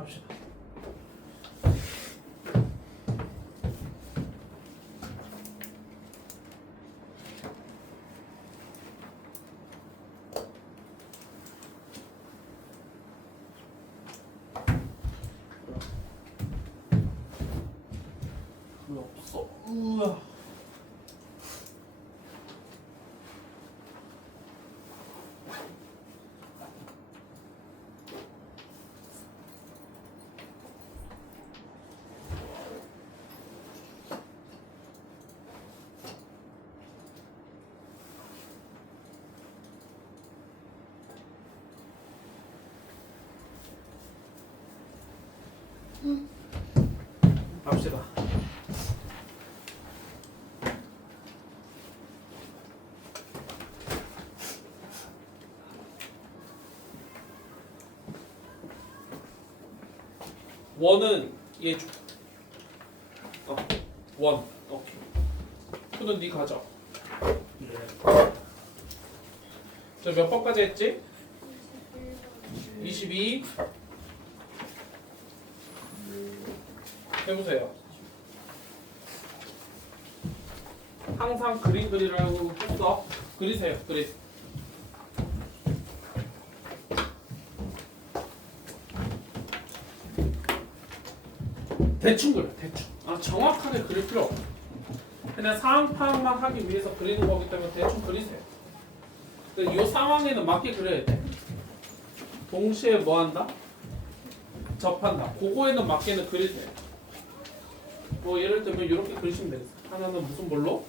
갑시다. 왜 없어? 우와. 갑시다. 원은 얘 줘. 원. 오케이. 투는 네 가져. 저 몇 번까지 했지? 22. 해보세요. 항상 그림 그리라고 했어. 그리세요. 그리. 대충 그려. 대충. 정확하게 그릴 필요 없어. 그냥 상황 파악만 하기 위해서 그리는 거기 때문에 대충 그리세요. 이 상황에는 맞게 그려야 돼. 동시에 뭐 한다? 접한다. 그거에는 맞게는 그리세요. 뭐 예를 들면 이렇게 그리시면 되겠어요. 하나는 무슨 볼로?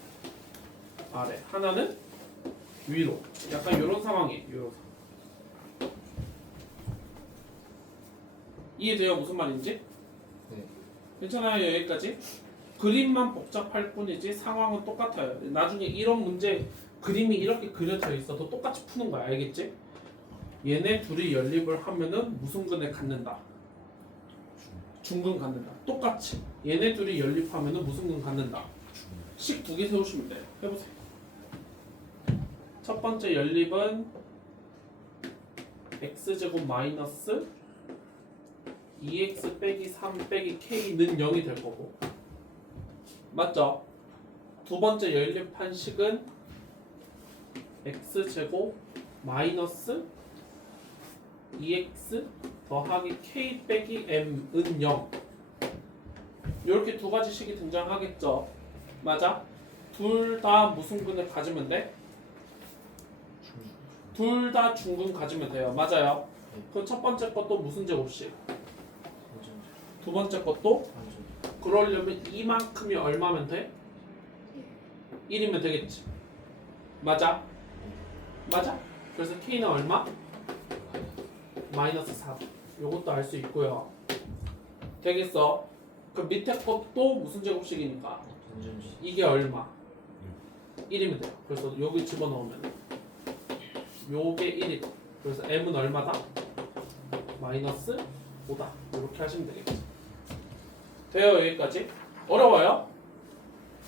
아래. 하나는 위로. 약간 이런 상황이에요. 이런 상황. 이해돼요? 무슨 말인지? 네. 괜찮아요? 여기까지? 그림만 복잡할 뿐이지 상황은 똑같아요. 나중에 이런 문제 그림이 이렇게 그려져 있어도 똑같이 푸는 거야. 알겠지? 얘네 둘이 연립을 하면은 무슨 근을 갖는다? 중근 갖는다. 똑같이. 얘네 둘이 연립하면은 무슨 근 갖는다? 식 두 개 세우시면 돼요. 해보세요. 첫 번째 연립은 x제곱 마이너스 2x 빼기 3 빼기 k는 0이 될 거고, 맞죠? 두 번째 연립한 식은 x제곱 마이너스 2x 더하기 k 빼기 m은 0. 이렇게 두 가지 식이 등장하겠죠. 맞아? 둘 다 무슨 근을 가지면 돼? 둘 다 중근 가지면 돼요. 맞아요? 그럼 첫 번째 것도 무슨 제곱식? 두 번째 것도? 그러려면 이만큼이 얼마면 돼? 1이면 되겠지. 맞아? 맞아? 그래서 k는 얼마? 마이너스 4. 요것도 알 수 있고요. 되겠어? 그 밑에 것도 무슨 제곱식이니까? 이게 얼마? 1이면 돼요. 그래서 여기 집어넣으면 요게 1이고, 그래서 m은 얼마다? 마이너스 5다. 이렇게 하시면 되겠지. 돼요? 여기까지? 어려워요?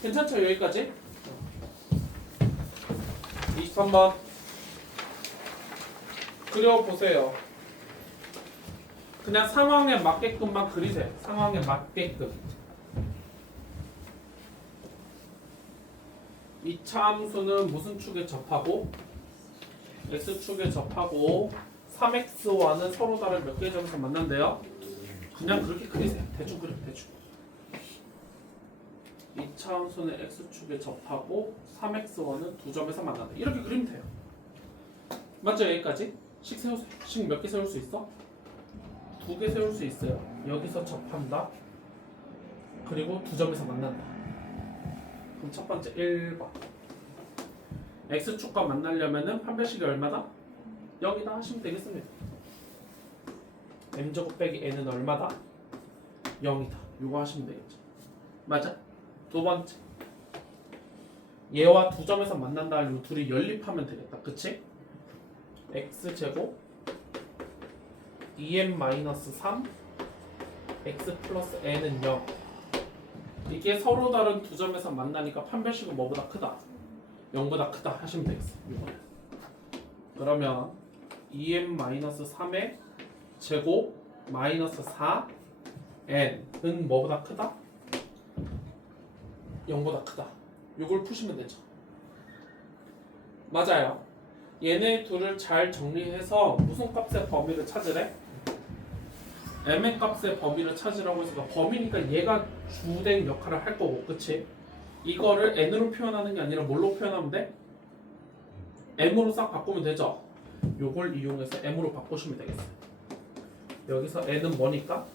괜찮죠? 여기까지? 23번 그려보세요. 그냥 상황에 맞게끔만 그리세요. 상황에 맞게끔. 2차 함수는 무슨 축에 접하고? x축에 접하고 3x와는 서로 다른 몇 개의 점에서 만난대요? 그냥 그렇게 그리세요. 대충 그려. 대충. 2차 함수는 x축에 접하고 3x와는 두 점에서 만난다. 이렇게 그리면 돼요. 맞죠? 여기까지? 식 세우세요. 식 몇 개 세울 수 있어? 2개 세울 수 있어요. 여기서 접한다. 그리고 두 점에서 만난다. 그럼 첫 번째 1번. x축과 만나려면은 판별식이 얼마다? 0이다 하시면 되겠습니다. m제곱 빼기 n은 얼마다? 0이다. 이거 하시면 되겠죠. 맞아? 두 번째. 얘와 두 점에서 만난다. 이 둘이 연립하면 되겠다. 그치? x제곱 2m-3 x 플러스 n은 0. 이게 서로 다른 두 점에서 만나니까 판별식은 뭐보다 크다? 0보다 크다 하시면 되겠어요. 이번에. 그러면 2m-3의 제곱 마이너스 4 n은 뭐보다 크다? 0보다 크다. 이걸 푸시면 되죠. 맞아요. 얘네 둘을 잘 정리해서 무슨 값의 범위를 찾으래? m의 값의 범위를 찾으라고 해서 범위니까 얘가 주된 역할을 할 거고, 그치? 이거를 n으로 표현하는 게 아니라 뭘로 표현하면 돼? m으로 싹 바꾸면 되죠. 요걸 이용해서 m으로 바꾸시면 되겠어요. 여기서 n은 뭐니까?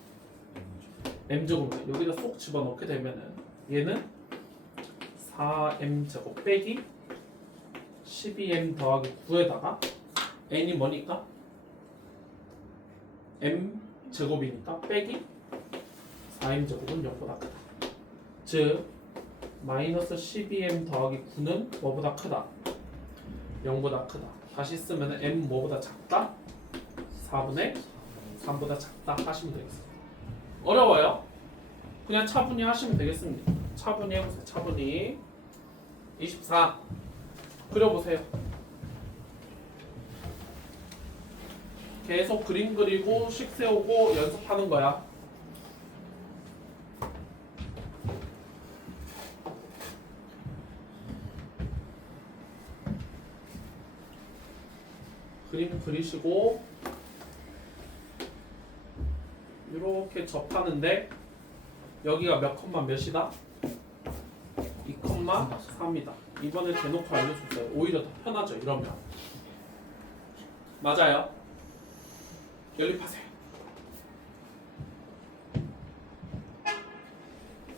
m제곱을 여기다 쏙 집어넣게 되면은 얘는 4m제곱 빼기 12m 더하기 9에다가 n이 뭐니까? m제곱이니까 빼기 4m제곱은 0보다 크다. 즉 마이너스 12m 더하기 9는 뭐보다 크다? 0보다 크다. 다시 쓰면 m 뭐보다 작다? 4분의 3보다 작다 하시면 되겠습니다. 어려워요? 그냥 차분히 하시면 되겠습니다. 차분히 해보세요. 차분히 24 그려보세요. 계속 그림 그리고 식 세우고 연습하는 거야. 그림 그리시고 이렇게 접하는데 여기가 몇 컴마 몇이다? 2,3이다. 이번에 대놓고 알려줬어요. 오히려 더 편하죠. 이러면 맞아요. 연립하세요.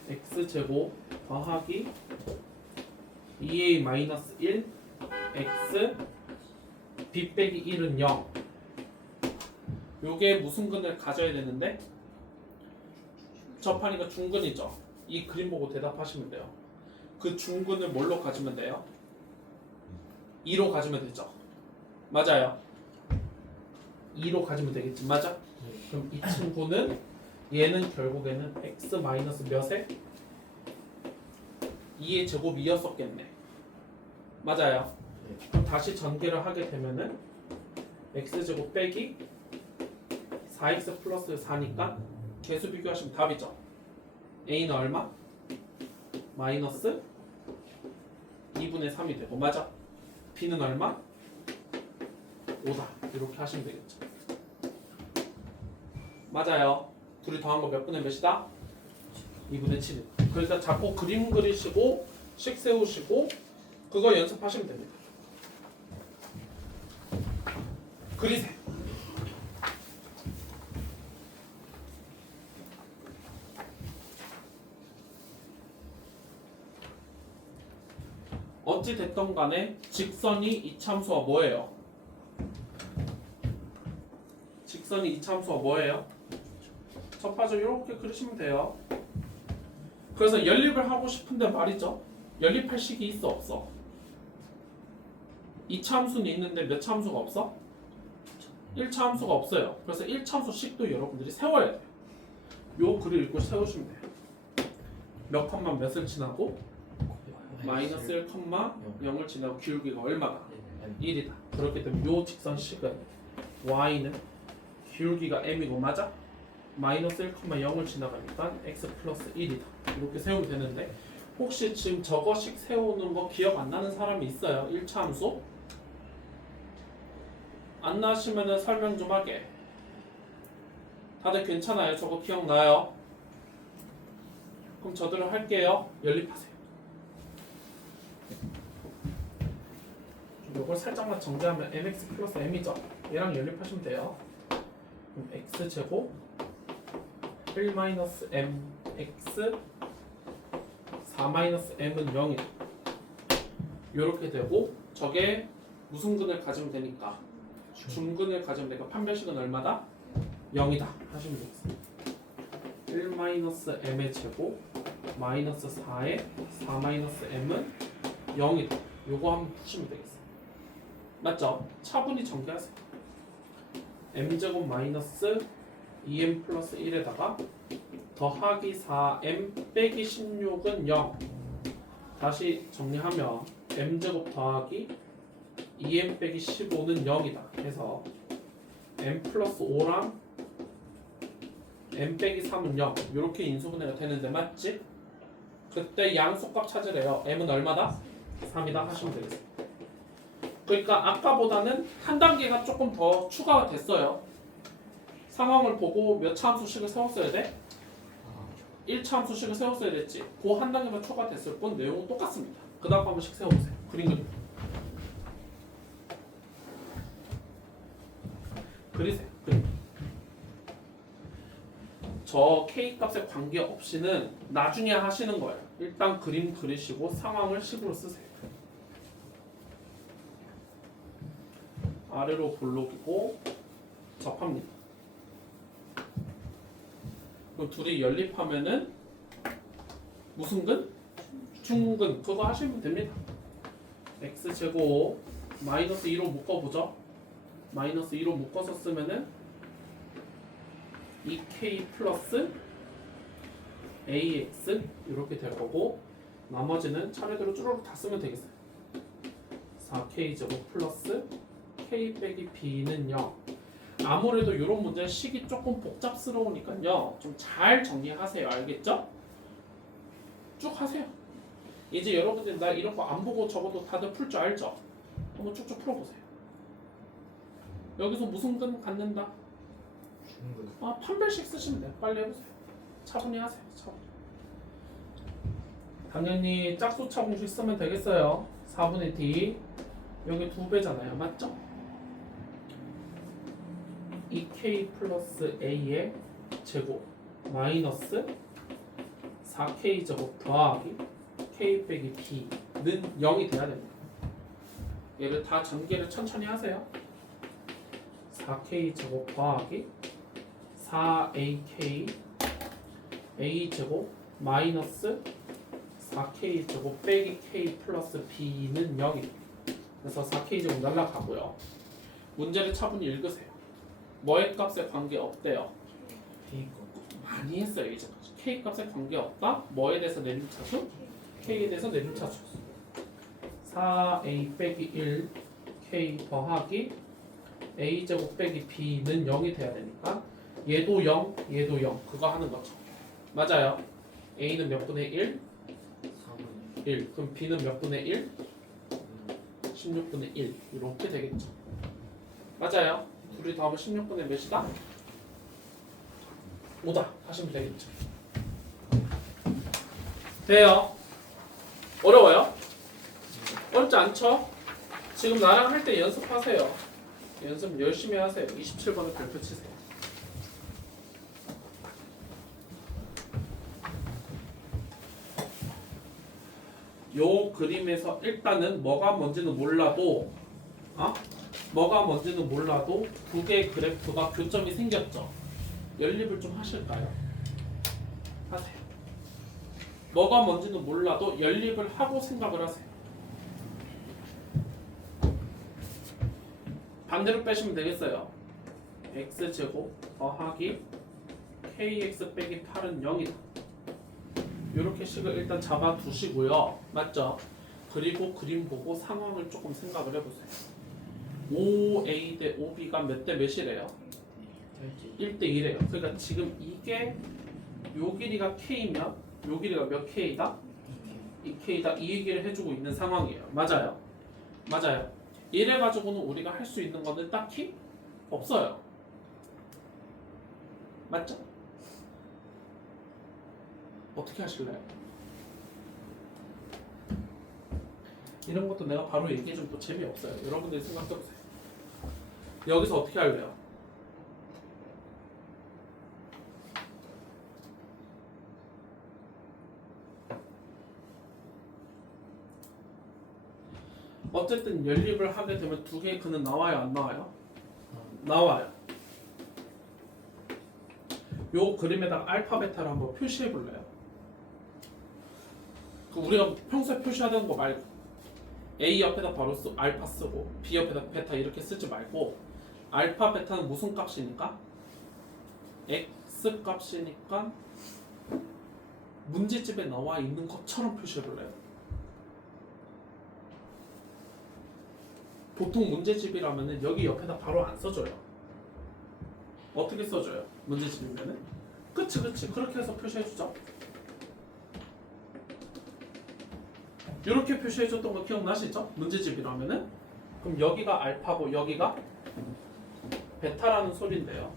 x제곱 더하기 2a-1 x b 빼기 1은 0. 요게 무슨 근을 가져야 되는데 접하니까 중근이죠. 이 그림 보고 대답하시면 돼요. 그 중근을 뭘로 가지면 돼요? 2로 가지면 되죠. 맞아요. 2로 가지면 되겠지. 맞아? 그럼 이 친구는 얘는 결국에는 x 마이너스 몇에 2의 제곱 2였었겠네. 맞아요. 그럼 다시 전개를 하게 되면은 x제곱 빼기 4x 플러스 4니까 개수 비교하시면 답이죠. a는 얼마? 마이너스 2분의 3이 되고 맞아? b는 얼마? 5다. 이렇게 하시면 되겠죠. 맞아요. 둘이 더한 거 몇 분의 몇이다? 2분의 7이다. 그러니까 자꾸 그림 그리시고 식 세우시고 그거 연습하시면 됩니다. 그리세요. 어찌 됐던 간에 직선이 이참수가 뭐예요? 직선이 이참수가 뭐예요? 첫 파죠. 이렇게 그리시면 돼요. 그래서 연립을 하고 싶은데 말이죠. 연립할 식이 있어 없어? 이참수는 있는데 몇 참수가 없어? 1차함수가 없어요. 그래서 1차함수 식도 여러분들이 세워야 돼요. 요 글을 읽고 세우시면 돼요. 몇 컴마 몇을 지나고 마이너스 1 컴마 0을 지나고 기울기가 얼마다? 1이다. 그렇기 때문에 요 직선식은 y는 기울기가 m이고 맞아? 마이너스 1 컴마 0을 지나가니까 x 플러스 1이다. 이렇게 세우면 되는데 혹시 지금 저거식 세우는 거 기억 안 나는 사람이 있어요? 1차 함수? 안 나시면은 설명 좀 하게. 다들 괜찮아요? 저거 기억나요? 그럼 저대로 할게요. 연립하세요. 이걸 살짝만 정리하면 mx 플러스 m이죠. 얘랑 연립하시면 돼요. 그럼 x제곱 1-mx 4-m은 0이다. 요렇게 되고 저게 무슨 근을 가지면 되니까 중근을 가지면 되니까 판별식은 얼마다? 0이다 하시면 되겠습니다. 1-m의 제곱 마이너스 4의 4-m은 0이다. 요거 한번 푸시면 되겠습니다. 맞죠? 차분히 전개하세요. m제곱 마이너스 2m 플러스 1에다가 더하기 4m 빼기 16은 0. 다시 정리하면 m제곱 더하기 2m 빼기 15는 0이다. 해서 m 플러스 5랑 n 빼기 3은 0 이렇게 인수분해가 되는데 맞지? 그때 양수값 찾으래요. m은 얼마다? 3이다 하시면 되겠어요. 그러니까 아까보다는 한 단계가 조금 더 추가가 됐어요. 상황을 보고 몇 차 함수식을 세웠어야 돼? 1차 함수식을 세웠어야 됐지. 그 한 단계만 추가됐을 뿐 내용은 똑같습니다. 그 다음 한 번씩 세워보세요. 그림 그리세요. 그림. 저 K 값에 관계없이는 나중에 하시는 거예요. 일단 그림 그리시고 상황을 식으로 쓰세요. 아래로 볼록이고 접합니다. 그럼 둘이 연립하면은 무슨 근? 중근. 그거 하시면 됩니다. x제곱 마이너스 2로 묶어보죠. 마이너스 2로 묶어서 쓰면은 2k 플러스 ax 이렇게 될 거고 나머지는 차례대로 쭈루룩 다 쓰면 되겠어요. 4k 제곱 플러스 k 빼기 b는 0. 아무래도 이런 문제 식이 조금 복잡스러우니까요. 좀 잘 정리하세요. 알겠죠? 쭉 하세요. 이제 여러분들 나 이런 거 안 보고 적어도 다들 풀 줄 알죠? 한번 쭉쭉 풀어보세요. 여기서 무슨 근 갖는다? 판별식 쓰시면 돼요. 빨리 해보세요. 차분히 하세요. 차분히. 당연히 짝수차 공식 쓰면 되겠어요. 4분의 d 여기 2배잖아요. 맞죠? 2k 플러스 a의 제곱 마이너스 4k 제곱 더하기 k 빼기 b는 0이 돼야 됩니다. 얘를 다 전개를 천천히 하세요. 4k 제곱 더하기 4ak a 제곱 마이너스 4k 제곱 빼기 k 플러스 b는 0입니다. 그래서 4k 제곱 날라가고요. 문제를 차분히 읽으세요. 뭐의 값에 관계없대요. 많이 했어요 이제까지. k 값에 관계없다. 뭐에 대해서 내림차수? k에 대해서 내림차수. 4a 빼기 1 k 더하기 a 제곱 빼기 b는 0이 돼야 되니까 얘도 0, 얘도 0. 그거 하는 거죠. 맞아요. a는 몇 분의 1? 1. 그럼 b는 몇 분의 1? 16분의 1. 이렇게 되겠죠. 맞아요. 둘이 더하면 16분의 몇이다? 5다 하시면 되겠죠. 돼요. 어려워요? 어렵지 않죠? 지금 나랑 할 때 연습하세요. 연습 열심히 하세요. 27번을 별표 치세요. 요 그림에서 일단은 뭐가 뭔지는 몰라도 뭐가 뭔지는 몰라도 두 개의 그래프가 교점이 생겼죠. 연립을 좀 하실까요? 하세요. 뭐가 뭔지는 몰라도 연립을 하고 생각을 하세요. 반대로 빼시면 되겠어요. x제곱 더하기 kx 빼기 8은 0이다. 이렇게 식을 일단 잡아 두시고요. 맞죠? 그리고 그림 보고 상황을 조금 생각을 해보세요. 5a 대 5b가 몇 대 몇이래요? 1대 1이래요. 그러니까 지금 이게 요 길이가 k면 요 길이가 몇 k다? 2k다. 이 얘기를 해주고 있는 상황이에요. 맞아요? 맞아요. 이래가지고는 우리가 할 수 있는 거는 딱히 없어요. 맞죠? 어떻게 하실래요? 이런 것도 내가 바로 얘기해주면 또 재미없어요. 여러분들이 생각해보세요. 여기서 어떻게 할래요? 어쨌든 연립을 하게 되면 두 개의 근은 나와요, 안 나와요? 나와요. 요 그림에다가 알파 베타를 한번 표시해 볼래요? 우리가 평소에 표시하던 거 말고 A 옆에다 바로 알파 쓰고 B 옆에다 베타 이렇게 쓰지 말고 알파 베타는 무슨 값이니까? X 값이니까 문제집에 나와 있는 것처럼 표시해 볼래요? 보통 문제집이라면은 여기 옆에다 바로 안 써줘요. 어떻게 써줘요? 문제집이면은 그치. 그렇게 해서 표시해주죠. 이렇게 표시해줬던 거 기억나시죠? 문제집이라면은. 그럼 여기가 알파고 여기가 베타라는 소리인데요.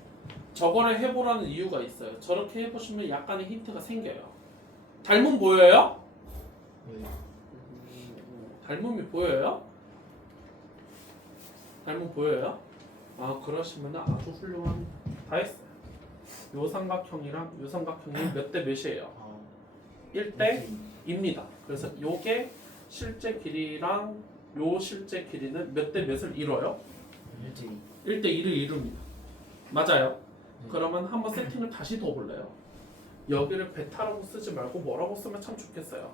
저거를 해보라는 이유가 있어요. 저렇게 해보시면 약간의 힌트가 생겨요. 닮음 보여요? 닮음이 보여요? 닮음 보여요? 아 그러시면 아주 훌륭합니다. 다 했어요. 요 삼각형이랑 요 삼각형이 몇 대 몇이에요? 1대 2입니다. 그래서 요게 실제 길이랑 요 실제 길이는 몇 대 몇을 이뤄요? 1대 2를 이룹니다. 맞아요. 그러면 한번 세팅을 다시 더 볼래요. 여기를 베타라고 쓰지 말고 뭐라고 쓰면 참 좋겠어요.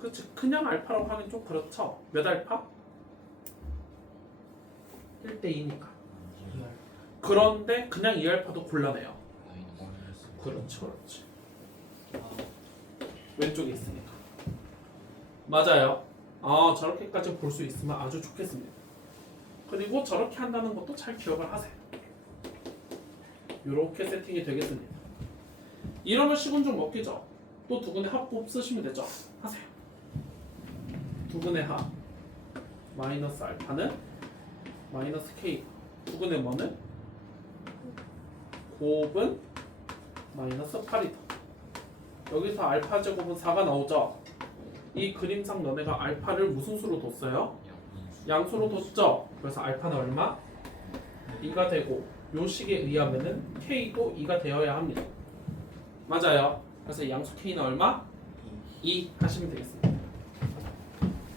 그치? 그냥 알파라고 하긴 좀 그렇죠. 몇 알파? 1대 2니까. 그런데 그냥 2알파도 곤란해요. 그렇지. 왼쪽에 있으니까. 맞아요. 저렇게까지 볼 수 있으면 아주 좋겠습니다. 그리고 저렇게 한다는 것도 잘 기억을 하세요. 이렇게 세팅이 되겠습니다. 이러면 식은 좀 먹기죠. 또 두근의 합곱 쓰시면 되죠. 하세요. 두근의 합 마이너스 알파는 마이너스 k. 두근의 뭐는? 곱은 마이너스 8이다. 여기서 알파 제곱은 4가 나오죠. 이 그림상 너네가 알파를 무슨 수로 뒀어요? 양수로 뒀죠. 그래서 알파는 얼마? 2가 되고 요 식에 의하면은 k도 2가 되어야 합니다. 맞아요. 그래서 양수 k는 얼마? 2 하시면 되겠습니다.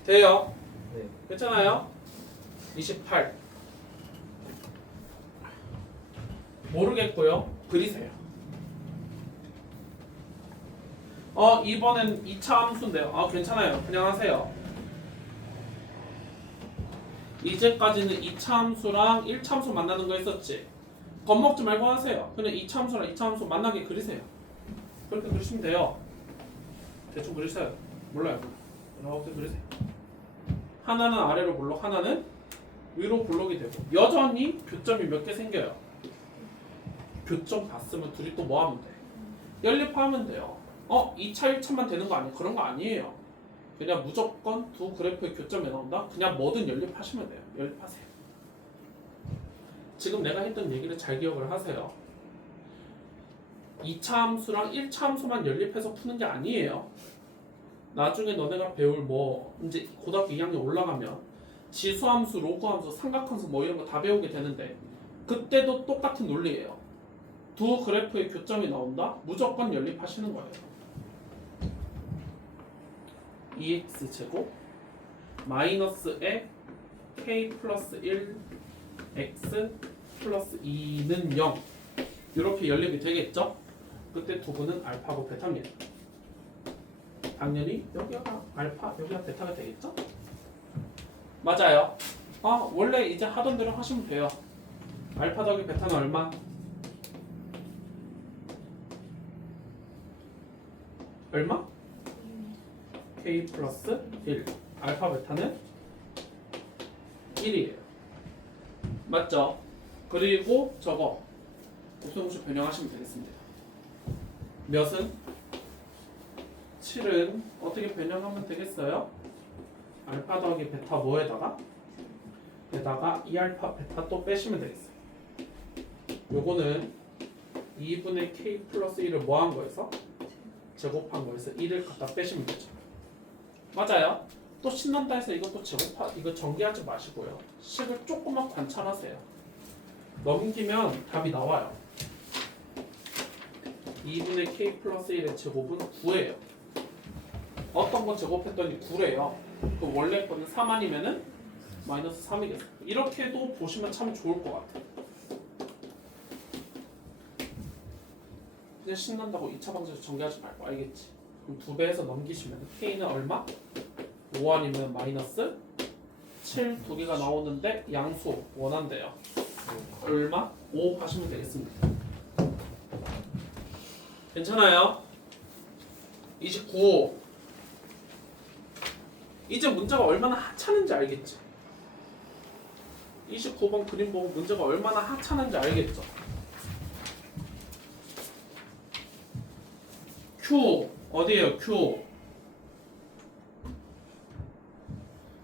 돼요? 네. 괜찮아요? 28 모르겠고요. 그리세요. 이번엔 2차 함수인데요. 괜찮아요. 그냥 하세요. 이제까지는 2차 함수랑 1차 함수 만나는 거 했었지. 겁먹지 말고 하세요. 그냥 2차 함수랑 2차 함수 만나게 그리세요. 그렇게 그리시면 돼요. 대충 그리세요. 몰라요. 이렇게 그리세요. 하나는 아래로 볼록, 하나는 위로 볼록이 되고 여전히 교점이 몇 개 생겨요. 교점 봤으면 둘이 또 뭐 하면 돼? 연립하면 돼요. 2차 1차만 되는 거 아니에요? 그런 거 아니에요. 그냥 무조건 두 그래프의 교점에 나온다? 그냥 뭐든 연립하시면 돼요. 연립하세요. 지금 내가 했던 얘기를 잘 기억을 하세요. 2차 함수랑 1차 함수만 연립해서 푸는 게 아니에요. 나중에 너네가 배울 이제 고등학교 2학년 올라가면 지수함수, 로그함수, 삼각함수 이런 거 다 배우게 되는데 그때도 똑같은 논리예요. 두 그래프의 교점이 나온다? 무조건 연립하시는 거예요. 2x제곱 마이너스에 k 플러스 1 x 플러스 2는 0 이렇게 연립이 되겠죠? 그때 두분은 알파고 베타입니다. 당연히 여기가 알파, 여기가 베타가 되겠죠? 맞아요. 원래 이제 하던 대로 하시면 돼요. 알파 더하기 베타는 얼마? 얼마? k 플러스 1. 알파 베타는 1이에요. 맞죠? 그리고 저거 곱셈공식 변형하시면 되겠습니다. 몇은? 7은 어떻게 변형하면 되겠어요? 알파 더하기 베타 뭐에다가? 에다가 2알파 베타 또 빼시면 되겠어요. 요거는 2분의 k 플러스 1을 뭐 한 거에서? 제곱한 거에서 1을 갖다 빼시면 되죠. 맞아요. 또 신난다 해서 이것도 이거 전개하지 마시고요. 식을 조금만 관찰하세요. 넘기면 답이 나와요. 2분의 k 플러스 1의 제곱은 9예요. 어떤 건 제곱했더니 9래요. 그 원래 거는 3 아니면은 마이너스 3이겠어요. 이렇게도 보시면 참 좋을 것 같아요. 그냥 신난다고 2차 방정식 전개하지 말고 알겠지? 그럼 2배 해서 넘기시면 k는 얼마? 5 아니면 마이너스 7 두 개가 나오는데 양수 원한대요. 얼마? 5 하시면 되겠습니다. 괜찮아요? 29. 이제 문제가 얼마나 하찮은지 알겠지? 29번 그림 보고 문제가 얼마나 하찮은지 알겠죠? Q 어디에요? Q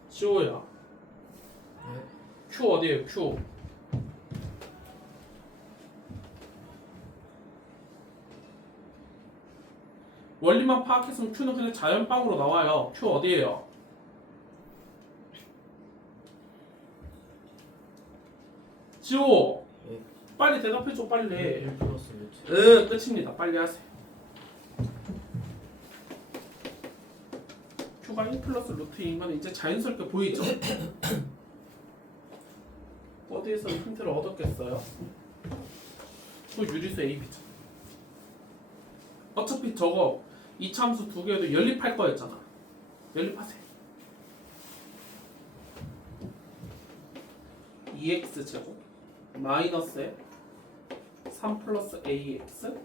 지호야. 네. Q 어디에요? Q 원리만 파악했으면 Q는 그냥 자연빵으로 나와요. Q 어디에요? 지호 네. 빨리 대답해줘 빨리. 1 플러스 루트. 끝입니다. 빨리 하세요. Q가 1 플러스 루트인 건 이제 자연스럽게 보이죠? 어디에서 힌트를 얻었겠어요? 또 유리수 AB죠. 어차피 저거 이차함수 두 개도 연립할 거였잖아. 연립하세요. 2x 제곱 마이너스에 3 플러스 ax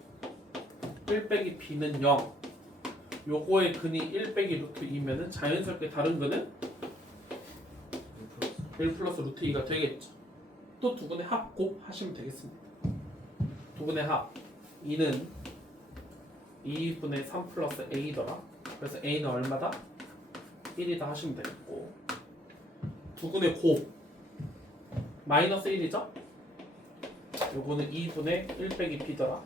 1 빼기 b는 0. 요거의 근이 1 빼기 루트 2면은 자연스럽게 다른 근은 1 플러스 루트 2가 되겠죠. 또 두 분의 합 곱하시면 되겠습니다. 두 분의 합 2는 2분의 3 플러스 a더라. 그래서 a는 얼마다? 1이다 하시면 되겠고, 두 분의 곱 마이너스 1이죠? 요거는 2분의 1 빼기 b더라.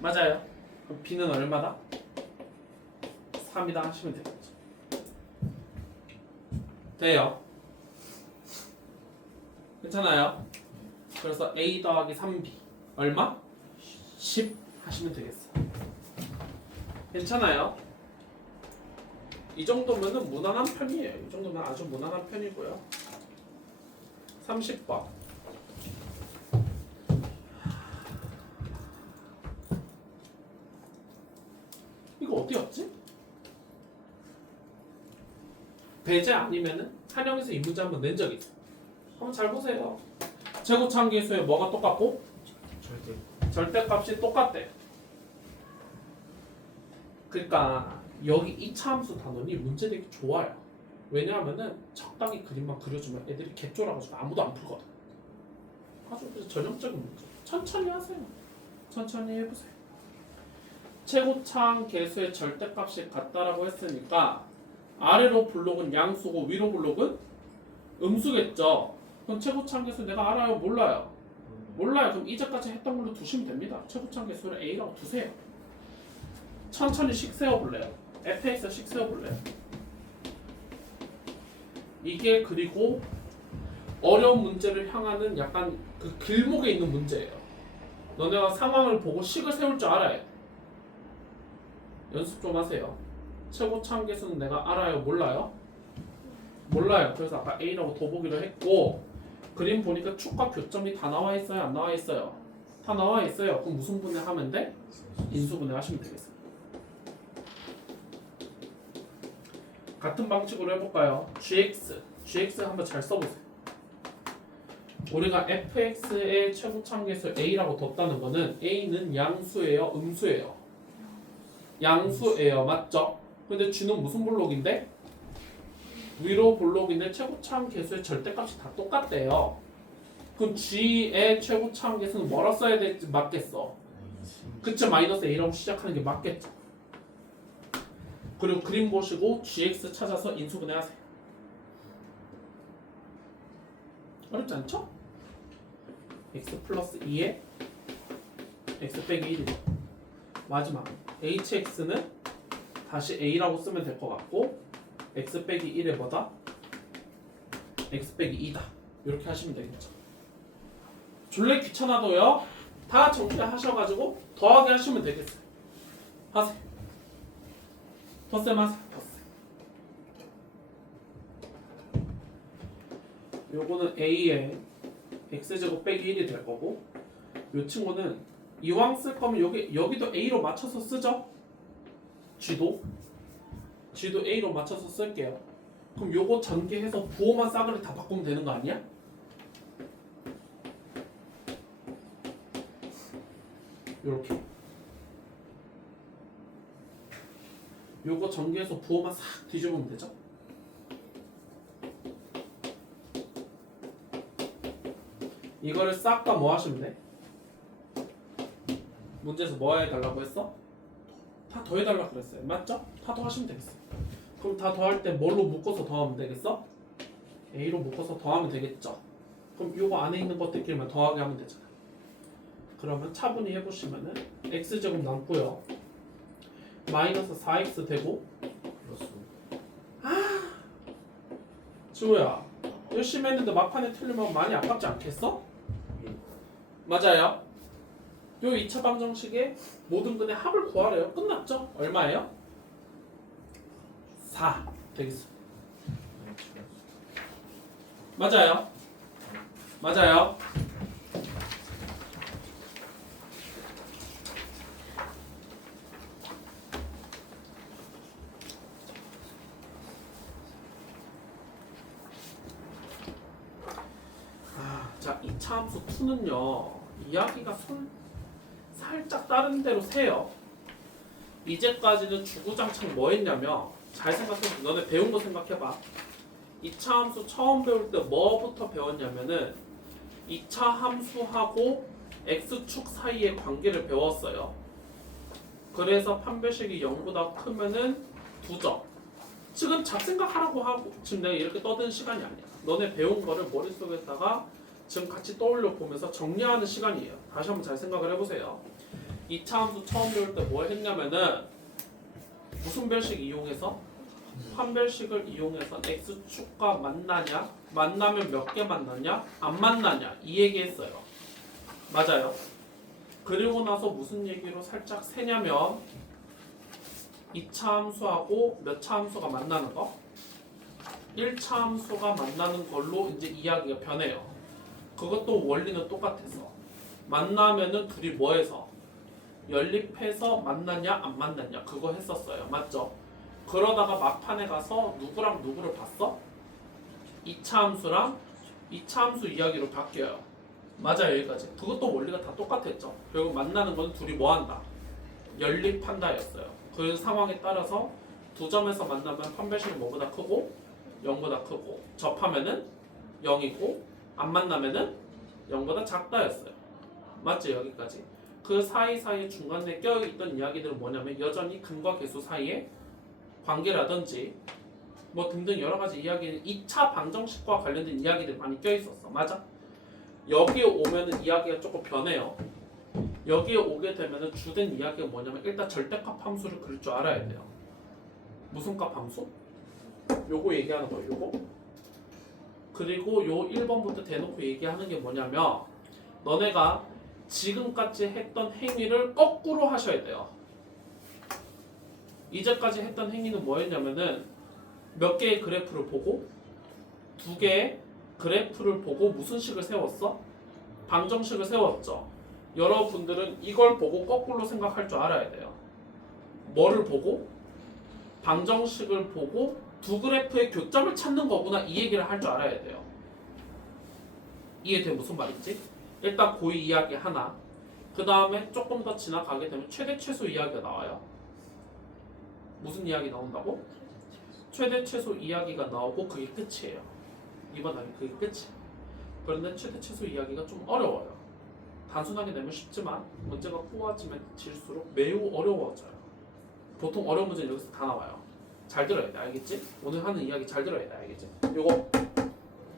맞아요. 그럼 b는 얼마다? 3이다 하시면 되겠죠. 돼요. 괜찮아요? 그래서 a 더하기 3b 얼마? 10 하시면 되겠어요. 괜찮아요? 이 정도면은 무난한 편이에요. 이 정도면 아주 무난한 편이고요. 30번. 이거 어디였지? 배제 아니면은 한영에서 이 문제 한번 낸 적이 있어요. 한번 잘 보세요. 제곱차함계수에 뭐가 똑같고? 절대. 절대값이 똑같대. 그러니까 여기 이차함수 단원이 문제 되기 좋아요. 왜냐하면은 적당히 그림만 그려주면 애들이 개쫄아가지고 아무도 안 풀거든. 아주 그래서 전형적인 문제. 천천히 하세요. 천천히 해보세요. 최고차항 계수의 절대값이 같다라고 했으니까 아래로 블록은 양수고 위로 블록은 음수겠죠. 그럼 최고차항 계수 내가 알아요? 몰라요? 몰라요. 그럼 이제까지 했던 걸로 두시면 됩니다. 최고차항 계수를 A라고 두세요. 천천히 씩 세워볼래요? fx 씩 세워볼래요? 이게 그리고 어려운 문제를 향하는 약간 그 길목에 있는 문제예요. 너네가 상황을 보고 식을 세울 줄 알아야 돼. 연습 좀 하세요. 최고차항 계수는 내가 알아요? 몰라요? 몰라요. 그래서 아까 A라고 둬보기로 했고, 그림 보니까 축과 교점이 다 나와 있어요? 안 나와 있어요? 다 나와 있어요. 그럼 무슨 분해 하면 돼? 인수분해 하시면 되겠어요. 같은 방식으로 해볼까요? gx 한번 잘 써보세요. 우리가 fx의 최고차항계수 a라고 뒀다는 거는 a는 양수예요? 음수예요? 양수예요. 맞죠? 근데 g는 무슨 블록인데? 위로 블록인데 최고차항계수의 절대값이 다 똑같대요. 그럼 g의 최고차항계수는 뭐라 써야 될지 맞겠어? 그쵸? 마이너스 a라고 시작하는 게 맞겠죠? 그리고 그림 보시고 gx 찾아서 인수분해 하세요. 어렵지 않죠? x 플러스 2에 x 빼기 1이죠. 마지막 hx는 다시 a라고 쓰면 될 것 같고, x 빼기 1에 뭐다? x 빼기 2다. 이렇게 하시면 되겠죠. 졸래 귀찮아도요, 다 정리하셔가지고 더하기 하시면 되겠어요. 하세요. 덧셈 하세요. 덧셈. 요거는 a에 x제곱 빼기 1이 될 거고, 요 친구는 이왕 쓸 거면 여기도 a로 맞춰서 쓰죠? g도 a로 맞춰서 쓸게요. 그럼 요거 전개해서 부호만 싸그리 다 바꾸면 되는 거 아니야? 요렇게 요거 전개해서 부호만 싹 뒤집으면 되죠? 이거를 싹 다 뭐 하시면 돼? 문제에서 뭐 해달라고 했어? 다 더해달라 그랬어요. 맞죠? 다 더하시면 되겠어요. 그럼 다 더할 때 뭘로 묶어서 더하면 되겠어? A로 묶어서 더하면 되겠죠. 그럼 요거 안에 있는 것들끼리만 더하게 하면 되잖아. 그러면 차분히 해보시면은 x제곱 남고요. 마이너스 4x 되고. 플러스 지호야 열심히 했는데 막판에 틀리면 많이 아깝지 않겠어? 예. 맞아요. 요 2차 방정식의 모든 근의 합을 구하래요. 끝났죠? 얼마예요? 4 되겠어. 맞아요. 맞아요. 자, 2차 함수 2는요. 이야기가 살짝 다른 데로 새요. 이제까지는 주구장창 뭐 했냐면 잘 생각해봐. 너네 배운 거 생각해봐. 2차 함수 처음 배울 때 뭐부터 배웠냐면은 2차 함수하고 x축 사이의 관계를 배웠어요. 그래서 판별식이 0보다 크면은 2점. 지금 잡생각하라고 하고 지금 내가 이렇게 떠드는 시간이 아니야. 너네 배운 거를 머릿속에다가 지금 같이 떠올려 보면서 정리하는 시간이에요. 다시 한번 잘 생각을 해보세요. 2차 함수 처음 배울 때 뭐 했냐면은 무슨 별식 이용해서? 판별식을 이용해서 x축과 만나냐? 만나면 몇 개 만나냐? 안 만나냐? 이 얘기 했어요. 맞아요. 그리고 나서 무슨 얘기로 살짝 새냐면 2차 함수하고 몇 차 함수가 만나는 거? 1차 함수가 만나는 걸로 이제 이야기가 변해요. 그것도 원리는 똑같아서 만나면은 둘이 뭐해서 연립해서 만나냐 안 만나냐 그거 했었어요. 맞죠? 그러다가 막판에 가서 누구랑 누구를 봤어? 2차 함수랑 2차 함수 이야기로 바뀌어요. 맞아요. 여기까지. 그것도 원리가 다 똑같았죠. 결국 만나는 건 둘이 뭐한다? 연립한다 였어요. 그 상황에 따라서 두 점에서 만나면 판별식이 뭐보다 크고 0보다 크고 접하면은 0이고 안 만나면은 0보다 작다였어요. 맞죠? 여기까지. 그 사이사이 중간에 껴있던 이야기들은 뭐냐면 여전히 근과 계수 사이의 관계라든지 뭐 등등 여러 가지 이야기는 2차 방정식과 관련된 이야기들이 많이 껴있었어. 맞아? 여기에 오면은 이야기가 조금 변해요. 여기에 오게 되면은 주된 이야기가 뭐냐면 일단 절대값 함수를 그릴 줄 알아야 돼요. 무슨 값 함수? 요거 얘기하는 거예요. 요거. 그리고 요 1번부터 대놓고 얘기하는 게 뭐냐면 너네가 지금까지 했던 행위를 거꾸로 하셔야 돼요. 이제까지 했던 행위는 뭐였냐면은 몇 개의 그래프를 보고 두 개의 그래프를 보고 무슨 식을 세웠어? 방정식을 세웠죠. 여러분들은 이걸 보고 거꾸로 생각할 줄 알아야 돼요. 뭐를 보고? 방정식을 보고 두 그래프의 교점을 찾는 거구나 이 얘기를 할 줄 알아야 돼요. 이해돼? 무슨 말인지? 일단 고의 이야기 하나, 그 다음에 조금 더 지나가게 되면 최대 최소 이야기가 나와요. 무슨 이야기 나온다고? 최대 최소 이야기가 나오고 그게 끝이에요. 이번 단위 그게 끝이에요. 그런데 최대 최소 이야기가 좀 어려워요. 단순하게 내면 쉽지만 문제가 꼬아질수록 매우 어려워져요. 보통 어려운 문제는 여기서 다 나와요. 잘 들어야 돼. 알겠지? 오늘 하는 이야기 잘 들어야 돼. 알겠지? 요거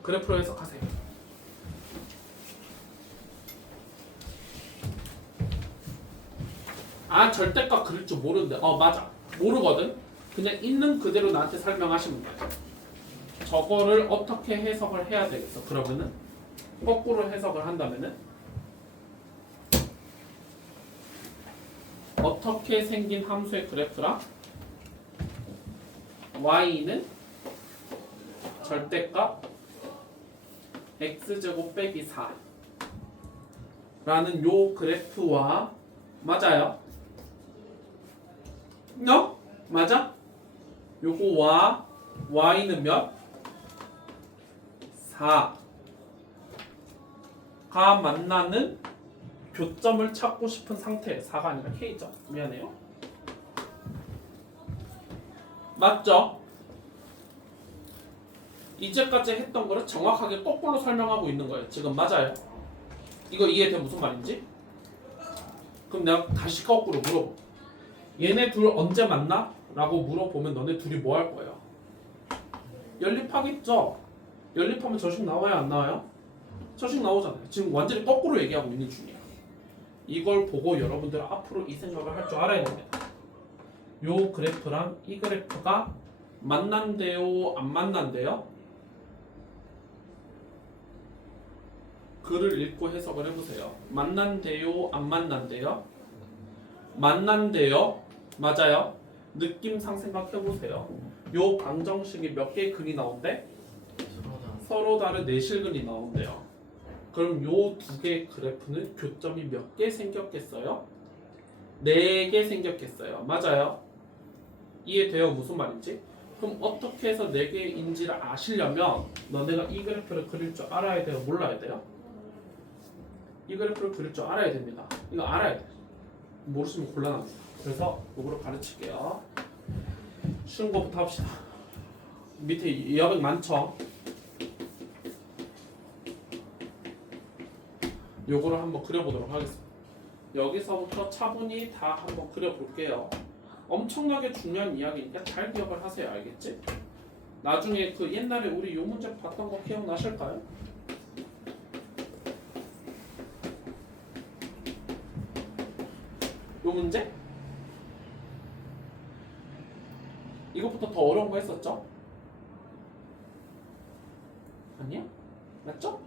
그래프로 해석하세요. 아 절대값 그릴 줄 모르는데 맞아. 모르거든? 그냥 있는 그대로 나한테 설명하시면 돼요. 저거를 어떻게 해석을 해야 되겠어? 그러면은 거꾸로 해석을 한다면은 어떻게 생긴 함수의 그래프랑 y는 절대값 x제곱 빼기 4 라는 요 그래프와 맞아요? 맞아? 요거와 y는 몇? 4가 만나는 교점을 찾고 싶은 상태예요. 4가 아니라 k죠. 미안해요. 맞죠? 이제까지 했던 거를 정확하게 거꾸로 설명하고 있는 거예요. 지금 맞아요? 이거 이해돼? 무슨 말인지? 그럼 내가 다시 거꾸로 물어볼게. 얘네 둘 언제 만나? 라고 물어보면 너네 둘이 뭐 할 거예요? 연립하겠죠? 연립하면 저식 나와요 안 나와요? 저식 나오잖아요. 지금 완전히 거꾸로 얘기하고 있는 중이야. 이걸 보고 여러분들 앞으로 이 생각을 할 줄 알아야 됩니다. 요 그래프랑 이 그래프가 만난대요 안 만난대요? 글을 읽고 해석을 해보세요. 만난대요 안 만난대요? 만난대요? 맞아요? 느낌상 생각해보세요. 요 방정식이 몇 개의 근이 나온대? 서로 다른 내실근이 나온대요. 그럼 요 두 개의 그래프는 교점이 몇 개 생겼겠어요? 4개 생겼겠어요. 맞아요? 이해돼요? 무슨 말인지? 그럼 어떻게 해서 4개인지를 아시려면 너네가 이 그래프를 그릴 줄 알아야 돼요? 몰라야 돼요? 이 그래프를 그릴 줄 알아야 됩니다. 이거 알아야 돼요. 모르시면 곤란합니다. 그래서 이거로 가르칠게요. 쉬운 거부터 합시다. 밑에 여백 많죠? 요거를 한번 그려보도록 하겠습니다. 여기서부터 차분히 다 한번 그려볼게요. 엄청나게 중요한 이야기니까 잘 기억을 하세요. 알겠지? 나중에 그 옛날에 우리 요 문제 봤던 거 기억나실까요? 요 문제? 이것부터 더 어려운 거 했었죠? 아니야? 맞죠?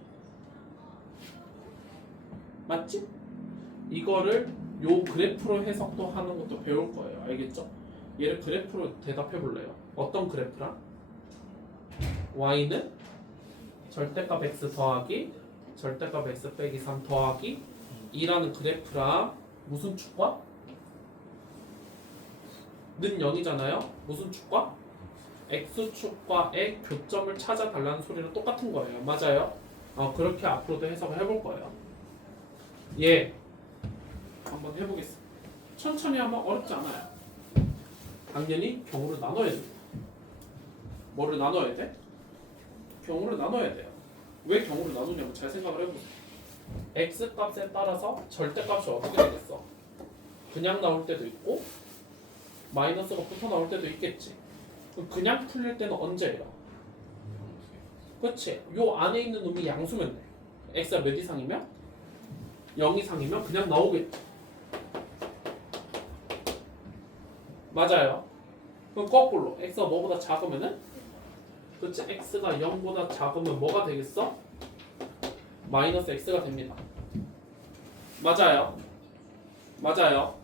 맞지? 이거를 요 그래프로 해석도 하는 것도 배울 거예요. 알겠죠? 얘를 그래프로 대답해 볼래요. 어떤 그래프랑? y는 절대값 x 더하기 절대값 x 빼기 3 더하기 2라는 그래프랑 무슨 축과? 는 0이잖아요. 무슨 축과? x축과의 교점을 찾아달라는 소리는 똑같은 거예요. 맞아요? 그렇게 앞으로도 해석을 해볼 거예요. 예, 한번 해보겠습니다. 천천히 하면 어렵지 않아요. 당연히 경우를 나눠야 됩니다. 뭐를 나눠야 돼? 경우를 나눠야 돼요. 왜 경우를 나누냐면 잘 생각을 해보세요. x 값에 따라서 절대값이 어떻게 되겠어? 그냥 나올 때도 있고 마이너스가 붙어 나올 때도 있겠지. 그럼 그냥 풀릴 때는 언제예요? 그렇지. 요 안에 있는 놈이 양수면 돼. x가 몇 이상이면? 0 이상이면 그냥 나오겠지. 맞아요. 그럼 거꾸로 x가 뭐보다 작으면은? 그렇지. x가 0보다 작으면 뭐가 되겠어? 마이너스 x가 됩니다. 맞아요. 맞아요.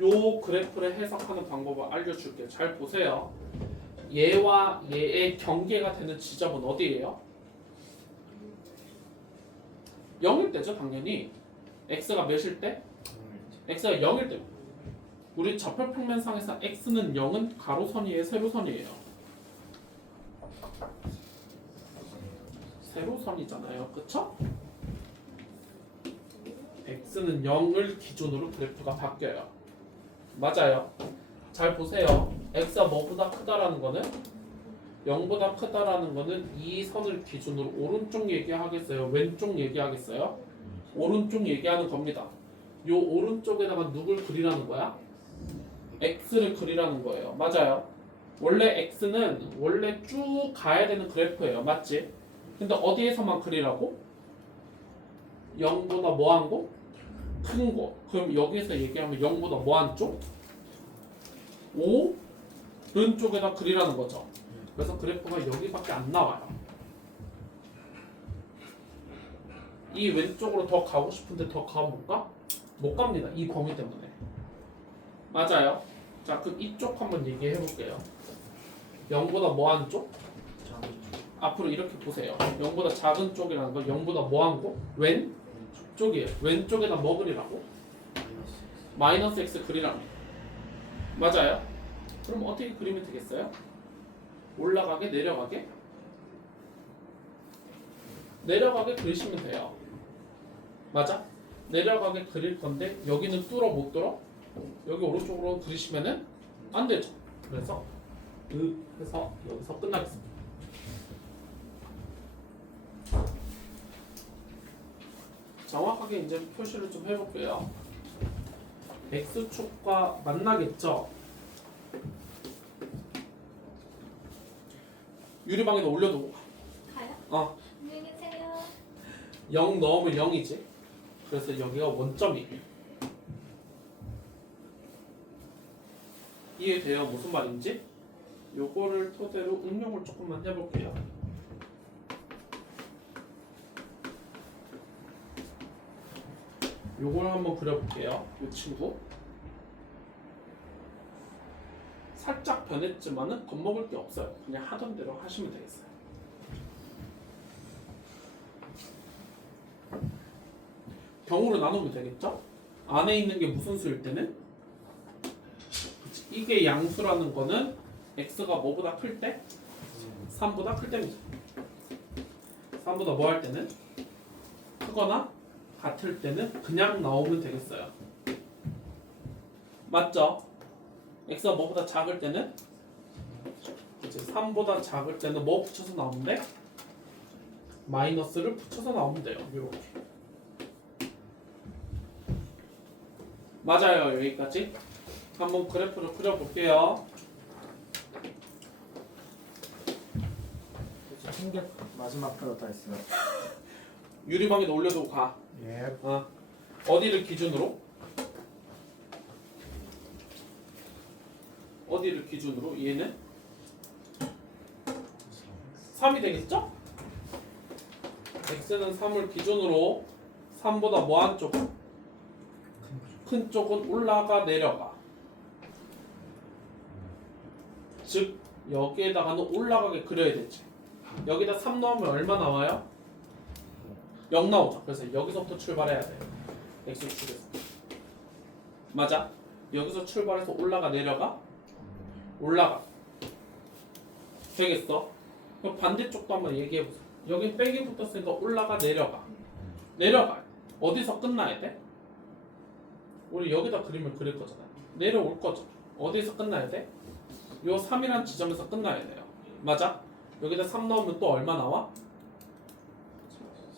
요 그래프를 해석하는 방법을 알려줄게요. 잘 보세요. 얘와 얘의 경계가 되는 지점은 어디예요? 0일 때죠, 당연히. x가 몇일 때? x가 0일 때. 우리 좌표평면상에서 x는 0은 가로선이에요, 세로선이에요? 세로선이잖아요, 그쵸? x는 0을 기준으로 그래프가 바뀌어요. 맞아요. 잘 보세요. x가 뭐보다 크다라는 거는 0보다 크다라는 거는 이 선을 기준으로 오른쪽 얘기하겠어요? 왼쪽 얘기하겠어요? 오른쪽 얘기하는 겁니다. 요 오른쪽에다가 누굴 그리라는 거야? x를 그리라는 거예요. 맞아요. 원래 x는 원래 쭉 가야 되는 그래프예요. 맞지? 근데 어디에서만 그리라고? 0보다 뭐한 거? 큰 거. 그럼 여기에서 얘기하면 0보다 뭐한 쪽? 5른 쪽에다 그리라는 거죠. 그래서 그래프가 여기밖에 안 나와요. 이 왼쪽으로 더 가고 싶은데 더 가볼까? 못 갑니다. 이 범위 때문에. 맞아요. 자, 그럼 이쪽 한번 얘기해 볼게요. 0보다 뭐한 쪽? 앞으로 이렇게 보세요. 0보다 작은 쪽이라는 건 0보다 뭐한 거? 왼쪽이에요. 왼쪽에다 뭐 그리라고? 마이너스 x 그리라고. 맞아요. 그럼 어떻게 그리면 되겠어요? 올라가게 내려가게? 내려가게 그리시면 돼요. 맞아? 내려가게 그릴 건데 여기는 뚫어 못 뚫어? 여기 오른쪽으로 그리시면은 안 되죠. 그래서 해서 여기서 끝나겠습니다. 정확하게 이제 표시를 좀 해볼게요. x축과 만나겠죠? 유리방에다 올려두고 가요? 어. 안녕히 계세요. 0 넣으면 0이지. 그래서 여기가 원점이에요. 이해돼요? 무슨 말인지? 요거를 토대로 응용을 조금만 해볼게요. 요걸 한번 그려볼게요. 이 친구 살짝 변했지만은 겁먹을 게 없어요. 그냥 하던 대로 하시면 되겠어요. 경우로 나누면 되겠죠? 안에 있는 게 무슨 수일 때는? 그치, 이게 양수라는 거는 x가 뭐보다 클 때? 3보다 클 때입니다. 3보다 뭐 할 때는? 크거나 같을 때는 그냥 나오면 되겠어요. 맞죠? x가 뭐보다 작을 때는? 그치, 3보다 작을 때는 뭐 붙여서 나오는데? 마이너스를 붙여서 나오면 돼요. 이렇게. 맞아요. 여기까지. 한번 그래프를 그려볼게요. 이제 흰개 마지막 그렸다 했어요. 유리방에다 올려두고 가. 예. 어디를 기준으로? 어디를 기준으로? 얘는 3이 되겠죠? x는 3을 기준으로 3보다 뭐한 쪽? 큰 쪽은 올라가 내려가. 즉 여기에다가는 올라가게 그려야 되지. 여기다 3 넣으면 얼마 나와요? 0 나오죠. 그래서 여기서부터 출발해야 돼요. x축에서. 맞아? 여기서 출발해서 올라가 내려가? 올라가. 되겠어? 그럼 반대쪽도 한번 얘기해보세요. 여기 빼기 붙었으니까 올라가 내려가. 내려가. 어디서 끝나야 돼? 우리 여기다 그림을 그릴 거잖아요. 내려올 거죠. 어디서 끝나야 돼? 요 3이라는 지점에서 끝나야 돼요. 맞아? 여기다 3 넣으면 또 얼마 나와?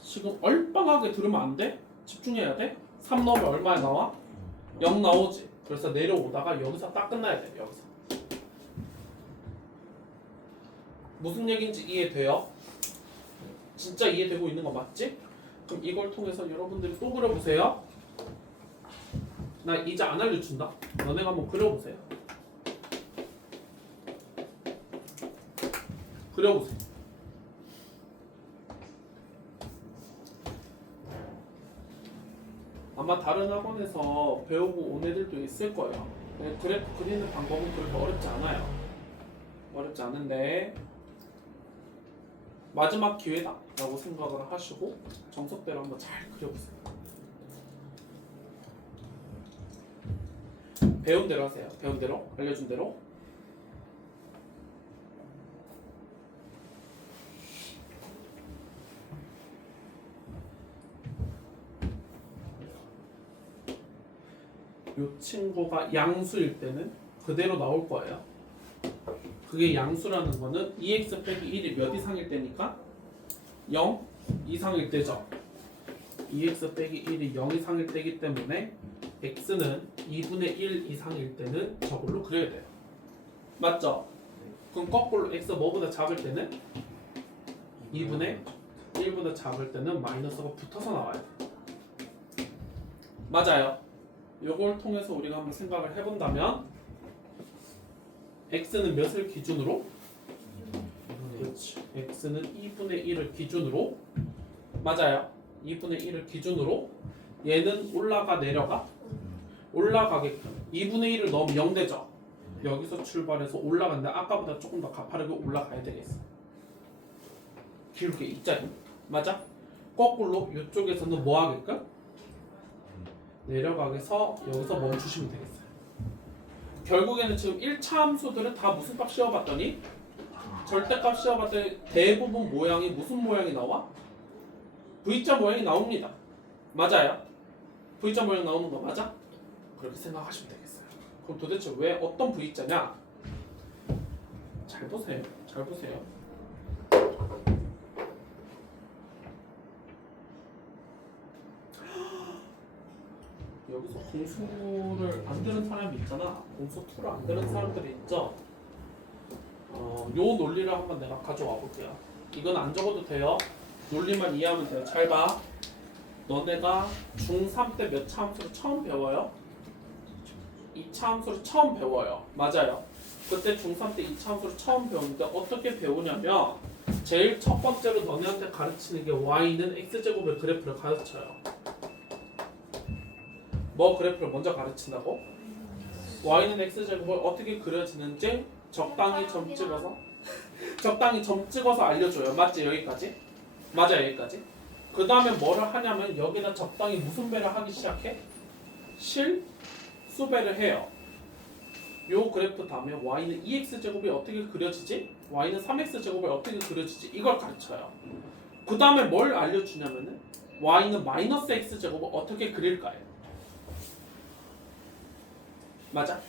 지금 얼빵하게 들으면 안 돼? 집중해야 돼? 3 넣으면 얼마 나와? 0 나오지. 그래서 내려오다가 여기서 딱 끝나야 돼. 여기서. 무슨 얘기인지 이해돼요? 진짜 이해되고 있는 거 맞지? 그럼 이걸 통해서 여러분들이 또 그려보세요. 나 이제 안 알려준다. 너네가 한번 그려보세요. 그려보세요. 아마 다른 학원에서 배우고 온 애들도 있을 거예요. 그래프 그리는 방법은 그렇게 어렵지 않아요. 어렵지 않은데 마지막 기회다 라고 생각을 하시고 정석대로 한번 잘 그려보세요. 배운 대로 하세요. 배운 대로, 알려준 대로. 이 친구가 양수일 때는 그대로 나올 거예요. 그게 양수라는 거는 2x 빼기 1이 몇 이상일 때니까 0 이상일 때죠. 2x 빼기 1이 0 이상일 때이기 때문에 x는 2분의 1 이상일 때는 저걸로 그려야 돼요. 맞죠? 그럼 거꾸로 x 뭐보다 작을 때는 2분의 1보다 작을 때는 마이너스가 붙어서 나와야 돼요. 맞아요. 요걸 통해서 우리가 한번 생각을 해본다면 x는 몇을 기준으로? 그렇지. x는 2분의 1을 기준으로 맞아요. 2분의 1을 기준으로 얘는 올라가 내려가? 올라가게끔 2분의 1을 넣으면 0 되죠? 여기서 출발해서 올라가는데 아까보다 조금 더 가파르게 올라가야 되겠어. 길게 있자니 맞아? 거꾸로 이쪽에서는 뭐 하게끔? 내려가게서 여기서 멈추시면 되겠어요. 결국에는 지금 1차 함수들은 다 무슨 값 씌워봤더니 절대값 씌워봤더니 대부분 모양이 무슨 모양이 나와? V자 모양이 나옵니다. 맞아요? V자 모양 나오는 거 맞아? 그렇게 생각하시면 되겠어요. 그럼 도대체 왜 어떤 V자냐? 잘 보세요. 잘 보세요. 여기서 공수를 안 되는 사람이 있잖아. 공수 2를 안 되는 사람들이 있죠. 요 논리를 한번 내가 가져와 볼게요. 이건 안 적어도 돼요. 논리만 이해하면 돼요. 잘 봐. 너네가 중3 때 몇 차 함수를 처음 배워요? 2차 함수를 처음 배워요. 맞아요. 그때 중3 때 2차 함수를 처음 배우는데 어떻게 배우냐면 제일 첫 번째로 너네한테 가르치는 게 y는 x제곱의 그래프를 가르쳐요. 뭐 그래프를 먼저 가르친다고? y는 x제곱을 어떻게 그려지는지 적당히 점 찍어서 알려줘요. 맞지? 여기까지? 맞아, 여기까지. 그 다음에 뭐를 하냐면 여기다 적당히 무슨 배를 하기 시작해? 실수배를 해요. 요 그래프 다음에 y는 2x제곱이 어떻게 그려지지? y는 3x제곱이 어떻게 그려지지? 이걸 가르쳐요. 그 다음에 뭘 알려주냐면은 y는 마이너스 x제곱을 어떻게 그릴까요? 맞아?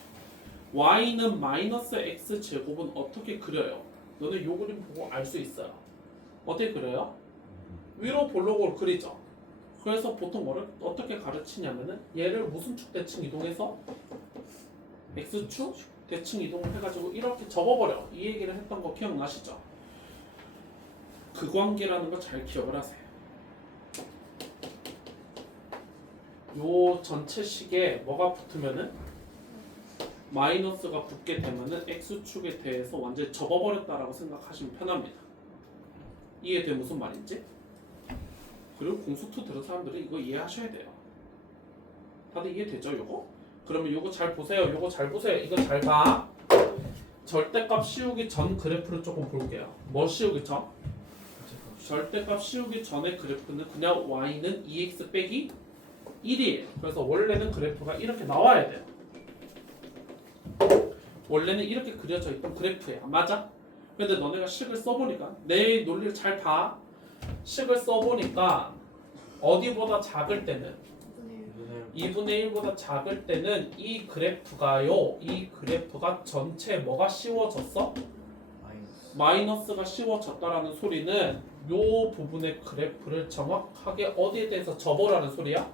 y는 마이너스 x제곱은 어떻게 그려요? 너는 요 그림 보고 알 수 있어요. 어떻게 그려요? 위로 볼록으로 그리죠. 그래서 보통 뭐를 어떻게 가르치냐면은 얘를 무슨 축 대칭 이동해서 x축 대칭 이동을 해가지고 이렇게 접어버려. 이 얘기를 했던 거 기억나시죠? 그 관계라는 거 잘 기억을 하세요. 요 전체 식에 뭐가 붙으면은 마이너스가 붙게 되면은 x축에 대해서 완전히 접어버렸다라고 생각하시면 편합니다. 이해돼 무슨 말인지? 그리고 공수2 들은 사람들은 이거 이해하셔야 돼요. 다들 이해되죠 요거? 그러면 요거 잘 보세요. 요거 잘 보세요. 이거 잘 봐. 절대값 씌우기 전 그래프를 조금 볼게요. 뭐 씌우기 전? 절대값 씌우기 전의 그래프는 그냥 y는 2x 빼기 1이에요. 그래서 원래는 그래프가 이렇게 나와야 돼요. 원래는 이렇게 그려져 있던 그래프야. 맞아? 근데 너네가 식을 써보니까 내 논리를 잘 봐. 식을 써보니까 어디보다 작을 때는 2분의 1보다 작을 때는 이 그래프가요. 이 그래프가 전체 뭐가 씌워졌어? 마이너스가 씌워졌다라는 소리는 요 부분의 그래프를 정확하게 어디에 대해서 접어라는 소리야?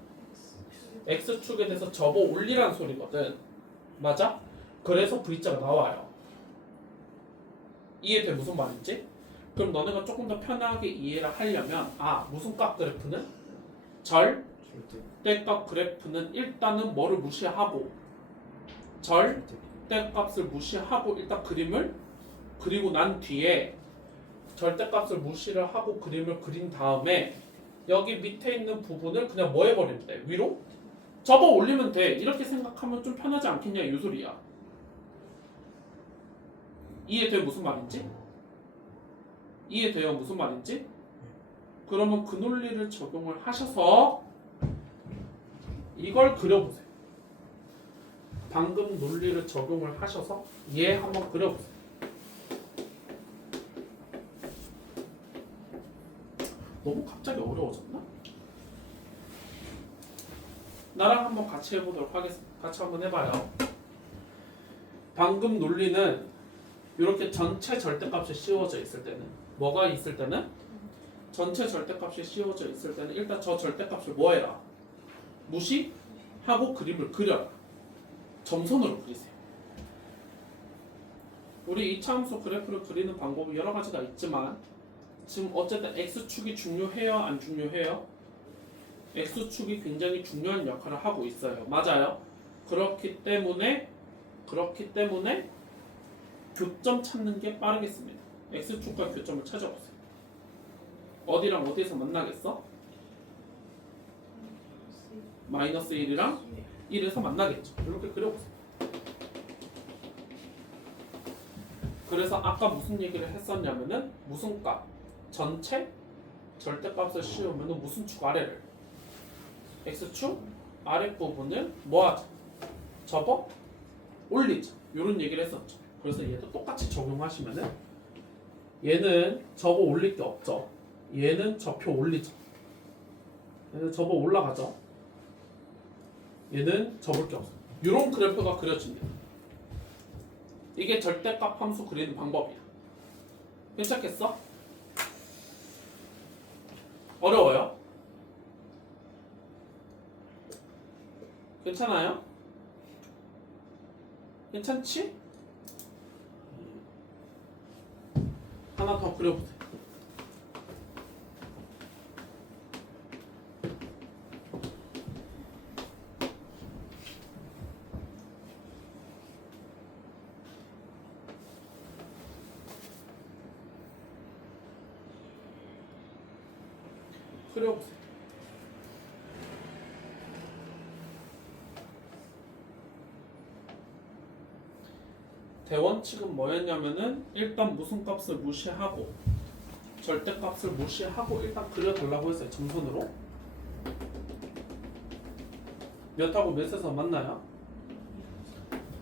x축에 대해서 접어 올리라는 소리거든. 맞아? 그래서 V자가 나와요. 이해돼 무슨 말인지? 그럼 너네가 조금 더 편하게 이해를 하려면 무슨 값 그래프는? 절대값 그래프는 일단은 뭐를 무시하고 절대값을 무시하고 일단 그림을 그리고 난 뒤에 절대값을 무시를 하고 그림을 그린 다음에 여기 밑에 있는 부분을 그냥 뭐 해버리면 돼? 위로? 접어 올리면 돼. 이렇게 생각하면 좀 편하지 않겠냐 이 소리야. 이해돼 무슨 말인지? 이해돼요 무슨 말인지? 그러면 그 논리를 적용을 하셔서 이걸 그려보세요. 방금 논리를 적용을 하셔서 얘 한번 그려보세요. 너무 갑자기 어려워졌나? 나랑 한번 같이 해보도록 하겠습니다. 같이 한번 해봐요. 방금 논리는 이렇게 전체 절대값이 씌워져 있을 때는 뭐가 있을 때는? 전체 절대값이 씌워져 있을 때는 일단 저 절대값을 뭐 해라? 무시하고 그림을 그려라. 점선으로 그리세요. 우리 이차함수 그래프를 그리는 방법이 여러 가지가 있지만 지금 어쨌든 x축이 중요해요? 안 중요해요? x축이 굉장히 중요한 역할을 하고 있어요. 맞아요. 그렇기 때문에 교점 찾는 게 빠르겠습니다. x축과 교점을 찾아보세요. 어디랑 어디에서 만나겠어? 마이너스 1이랑 1에서 만나겠죠. 이렇게 그려보세요. 그래서 아까 무슨 얘기를 했었냐면은 무슨 값? 전체 절대값을 씌우면은 무슨 축 아래를? x축 아랫부분을 뭐하죠? 접어 올리죠. 이런 얘기를 했었죠. 그래서 얘도 똑같이 적용하시면은 얘는 접어 올릴 게 없죠. 얘는 접혀 올리죠. 얘는 접어 올라가죠. 얘는 접을 게 없어요. 이런 그래프가 그려집니다. 이게 절대값 함수 그리는 방법이야. 괜찮겠어? 어려워요? 괜찮아요? 괜찮지? 하나 더 그려보세요. 그려보세요. 대원칙은 뭐였냐면은 일단 무슨 값을 무시하고 절대값을 무시하고 일단 그려달라고 했어요. 점선으로. 몇하고 몇에서 만나요?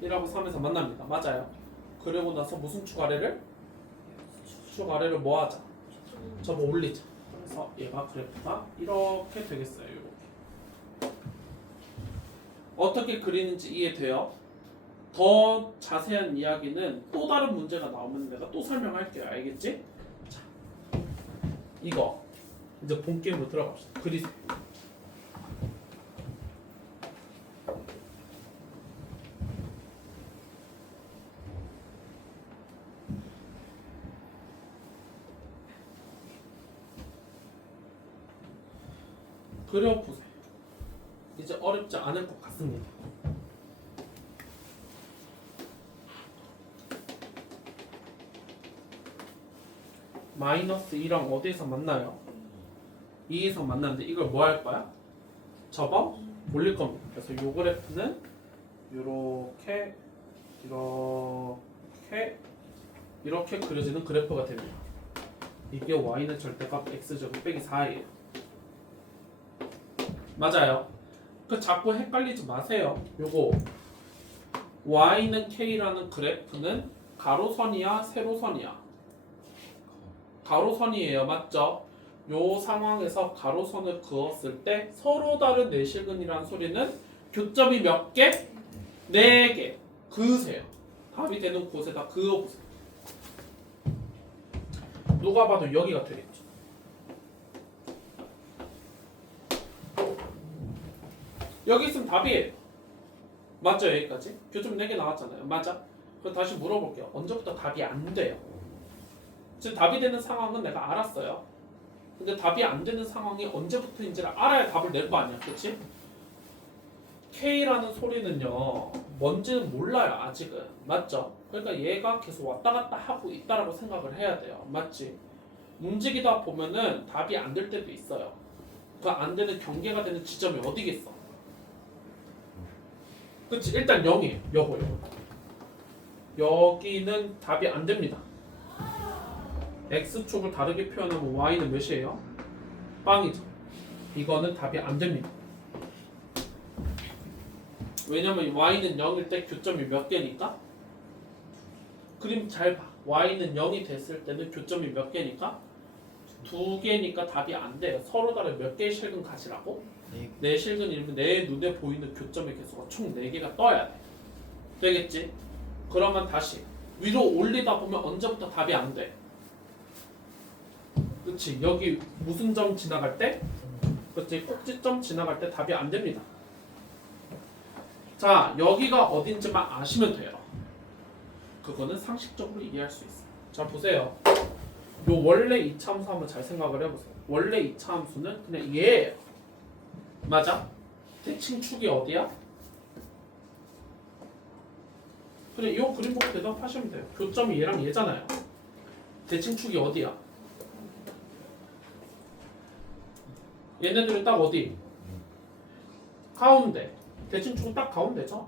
1하고 3에서 만납니다. 맞아요. 그리고 나서 무슨 축 아래를? 축 아래를 뭐 하자? 접어 올리자. 그래서 얘가 그래프가 이렇게 되겠어요. 이렇게. 어떻게 그리는지 이해돼요? 더 자세한 이야기는 또 다른 문제가 나오면 내가 또 설명할게요. 알겠지? 자, 이거 이제 본 게임으로 들어갑시다. 그리세요. 그려보세요. 이제 어렵지 않을 것 같습니다. 마이너스 2랑 어디에서 만나요? 2에서 만나는데 이걸 뭐 할 거야? 접어 올릴 겁니다. 그래서 요 그래프는 이렇게 이렇게 그려지는 그래프가 됩니다. 이게 y는 절대값 x제곱 빼기 4예요. 맞아요. 그 자꾸 헷갈리지 마세요. 요거 y는 k라는 그래프는 가로선이야 세로선이야? 가로선이에요. 맞죠? 요 상황에서 가로선을 그었을 때 서로 다른 내실근이라는 소리는 교점이 몇 개? 4개. 그으세요. 답이 되는 곳에다 그어보세요. 누가 봐도 여기가 되겠죠. 여기 있으면 답이에요. 맞죠? 여기까지? 교점 4개 나왔잖아요. 맞아? 그럼 다시 물어볼게요. 언제부터 답이 안 돼요? 지금 답이 되는 상황은 내가 알았어요. 근데 답이 안 되는 상황이 언제부터인지를 알아야 답을 낼 거 아니야. 그치? K라는 소리는요. 뭔지는 몰라요. 아직은. 맞죠? 그러니까 얘가 계속 왔다 갔다 하고 있다라고 생각을 해야 돼요. 맞지? 움직이다 보면은 답이 안 될 때도 있어요. 그 안 되는 경계가 되는 지점이 어디겠어? 그치? 일단 0이에요. 요거요. 여기는 답이 안 됩니다. x축을 다르게 표현하면 y는 몇이에요? 빵이죠. 이거는 답이 안 됩니다. 왜냐면 y는 0일 때 교점이 몇 개니까? 그림 잘 봐. y는 0이 됐을 때는 교점이 몇 개니까? 2개니까 답이 안 돼요. 서로 다른 몇 개의 실근 가지라고? 내 실근이면 내 눈에 보이는 교점의 개수가 총 4개가 떠야 돼. 되겠지? 그러면 다시 위로 올리다 보면 언제부터 답이 안 돼? 그치? 여기 무슨 점 지나갈 때? 그치? 꼭지점 지나갈 때 답이 안 됩니다. 자, 여기가 어딘지만 아시면 돼요. 그거는 상식적으로 이해할 수 있어요. 자, 보세요. 요 원래 이차함수 한번 잘 생각을 해보세요. 원래 이차함수는 그냥 얘예요. 맞아? 대칭축이 어디야? 그래, 이 그림 보고 대답하시면 돼요. 교점이 얘랑 얘잖아요. 대칭축이 어디야? 얘네들은 딱 어디? 가운데. 대칭축은 딱 가운데죠?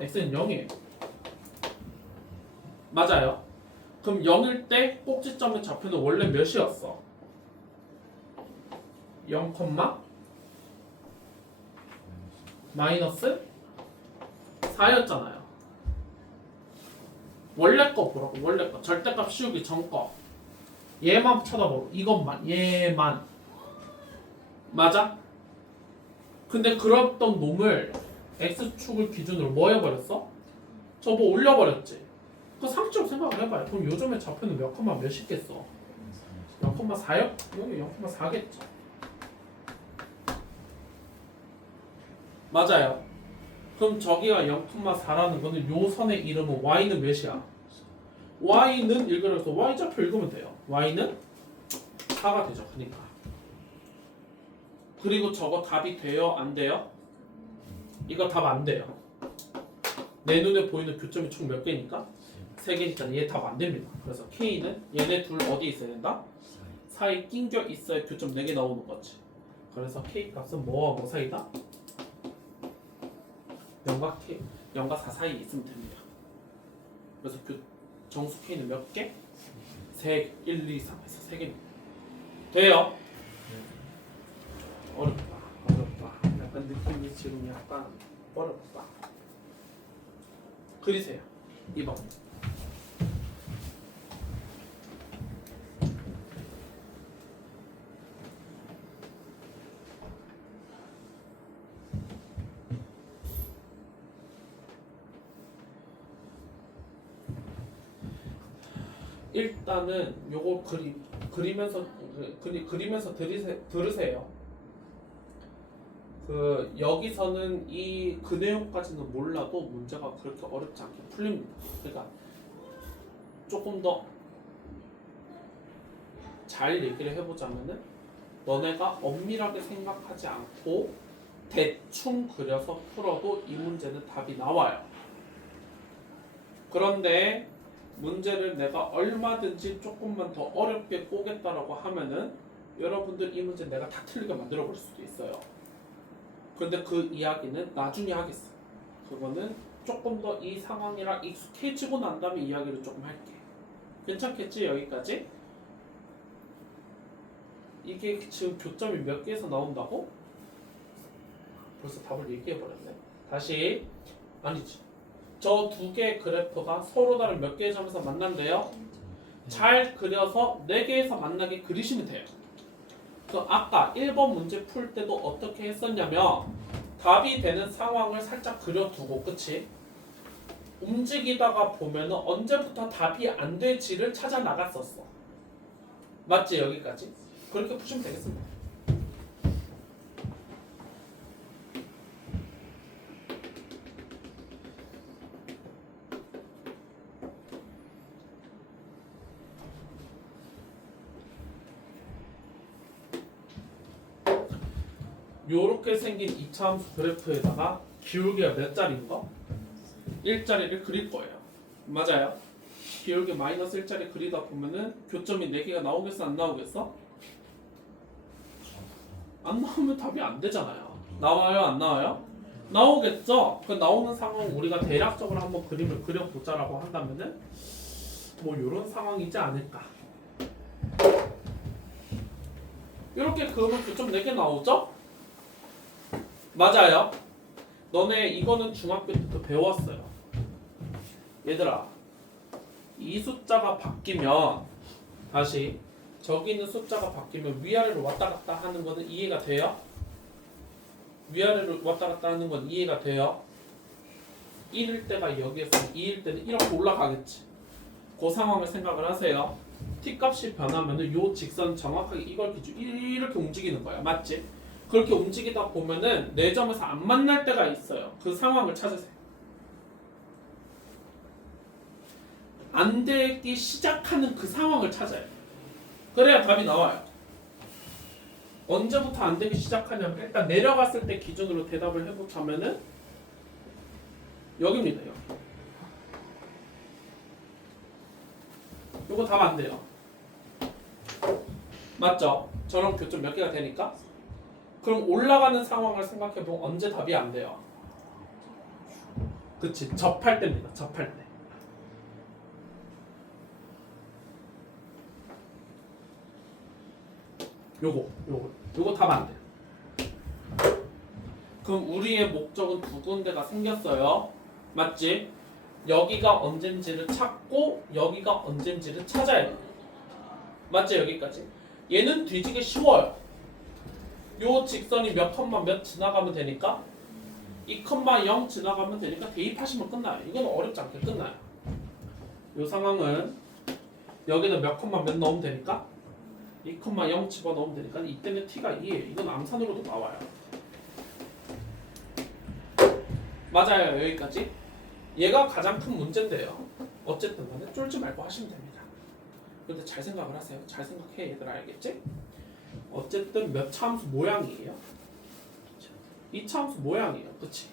x는 0이에요. 맞아요. 그럼 0일 때 꼭지점의 좌표는 원래 몇이었어? 0, 마이너스 4였잖아요. 원래 거 보라고. 원래 거. 절대값 씌우기 전 거. 얘만 쳐다보고. 이것만. 얘만. 맞아? 근데 그랬던 놈을 x축을 기준으로 뭐 해버렸어? 접어 올려버렸지. 그 상식적으로 생각을 해봐요. 그럼 요즘에 좌표는 몇 컴마 몇이겠어? 0,4요? 여기 0,4겠죠. 맞아요. 그럼 저기가 0,4라는 거는 요 선의 이름은 y는 몇이야? y는 읽으면서 y좌표 읽으면 돼요. y는 4가 되죠. 그러니까. 그리고 저거 답이 돼요? 안 돼요? 이거 답 안 돼요. 내 눈에 보이는 교점이 총 몇 개니까? 3개니까 얘 답 안 됩니다. 그래서 K는 얘네 둘 어디 있어야 된다? 사이 낑겨 있어야 교점 4개 나오는 거지. 그래서 K 값은 뭐와 뭐 사이다? 0과 K, 0과 4 사이에 있으면 됩니다. 그래서 정수 K는 몇 개? 3개, 1, 2, 3에서 3개입니다. 돼요? 어렵다. 약간 느낌이 지금 약간 어렵다. 그리세요. 2번. 일단은 요거 그리면서 들으세요. 그 여기서는 그 내용까지는 몰라도 문제가 그렇게 어렵지 않게 풀립니다. 그러니까 조금 더 잘 얘기를 해보자면은 너네가 엄밀하게 생각하지 않고 대충 그려서 풀어도 이 문제는 답이 나와요. 그런데 문제를 내가 얼마든지 조금만 더 어렵게 꼬겠다라고 하면은 여러분들 이 문제 내가 다 틀리게 만들어 볼 수도 있어요. 그런데 그 이야기는 나중에 하겠어. 그거는 조금 더 이 상황이랑 익숙해지고 난 다음에 이야기를 조금 할게. 괜찮겠지? 여기까지? 이게 지금 교점이 몇 개에서 나온다고? 벌써 답을 얘기해버렸네. 다시. 아니지. 저 두 개의 그래프가 서로 다른 몇 개의 점에서 만난대요. 잘 그려서 4개에서 만나게 그리시면 돼요. 그 아까 1번 문제 풀 때도 어떻게 했었냐면 답이 되는 상황을 살짝 그려두고, 그치? 움직이다가 보면은 언제부터 답이 안 될지를 찾아 나갔었어. 맞지? 여기까지? 그렇게 푸시면 되겠습니다. 요렇게 생긴 2차 함수 그래프에다가 기울기가 몇 자리인 거? 1자리를 그릴 거예요. 맞아요. 기울기 마이너스 1자리 그리다 보면은 교점이 4개가 나오겠어? 안 나오겠어? 안 나오면 답이 안 되잖아요. 나와요? 안 나와요? 나오겠죠? 그 나오는 상황 우리가 대략적으로 한번 그림을 그려보자라고 한다면은 뭐 요런 상황이지 않을까. 이렇게 그으면 교점 4개 나오죠? 맞아요. 너네 이거는 중학교 때도 배웠어요. 얘들아, 이 숫자가 바뀌면 다시 저기 있는 숫자가 바뀌면 위아래로 왔다 갔다 하는 거는 이해가 돼요? 위아래로 왔다 갔다 하는 건 이해가 돼요? 1일 때가 여기에서 2일 때는 이렇게 올라가겠지. 그 상황을 생각을 하세요. t값이 변하면은 요 직선 정확하게 이걸 기준 이렇게 움직이는 거야. 맞지? 그렇게 움직이다 보면은 4점에서 안 만날 때가 있어요. 그 상황을 찾으세요. 안 되기 시작하는 그 상황을 찾아요. 그래야 답이 나와요. 언제부터 안 되기 시작하냐면 일단 내려갔을 때 기준으로 대답을 해보자면은 여기입니다. 여기. 요거 답 안 돼요. 맞죠? 저런 교점 몇 개가 되니까? 그럼 올라가는 상황을 생각해보면 언제 답이 안 돼요? 그치, 접할 때입니다. 접할 때. 요거 답 안 돼요. 그럼 우리의 목적은 두 군데가 생겼어요. 맞지? 여기가 언젠지를 찾고 여기가 언젠지를 찾아야 돼요. 맞지? 여기까지. 얘는 뒤지기 쉬워요. 요 직선이 몇 컴마 몇 지나가면 되니까 2,0 지나가면 되니까 대입하시면 끝나요. 이건 어렵지 않게 끝나요. 요 상황은 여기는 몇 컴마 몇 넣으면 되니까 2,0 집어넣으면 되니까 이때는 t가 2예요. 이건 암산으로도 나와요. 맞아요. 여기까지. 얘가 가장 큰 문제인데요. 어쨌든 간에 쫄지 말고 하시면 됩니다. 근데 잘 생각을 하세요. 잘 생각해 얘들아, 알겠지? 어쨌든 몇 차 함수 모양이에요? 2차 함수 모양이에요. 그치?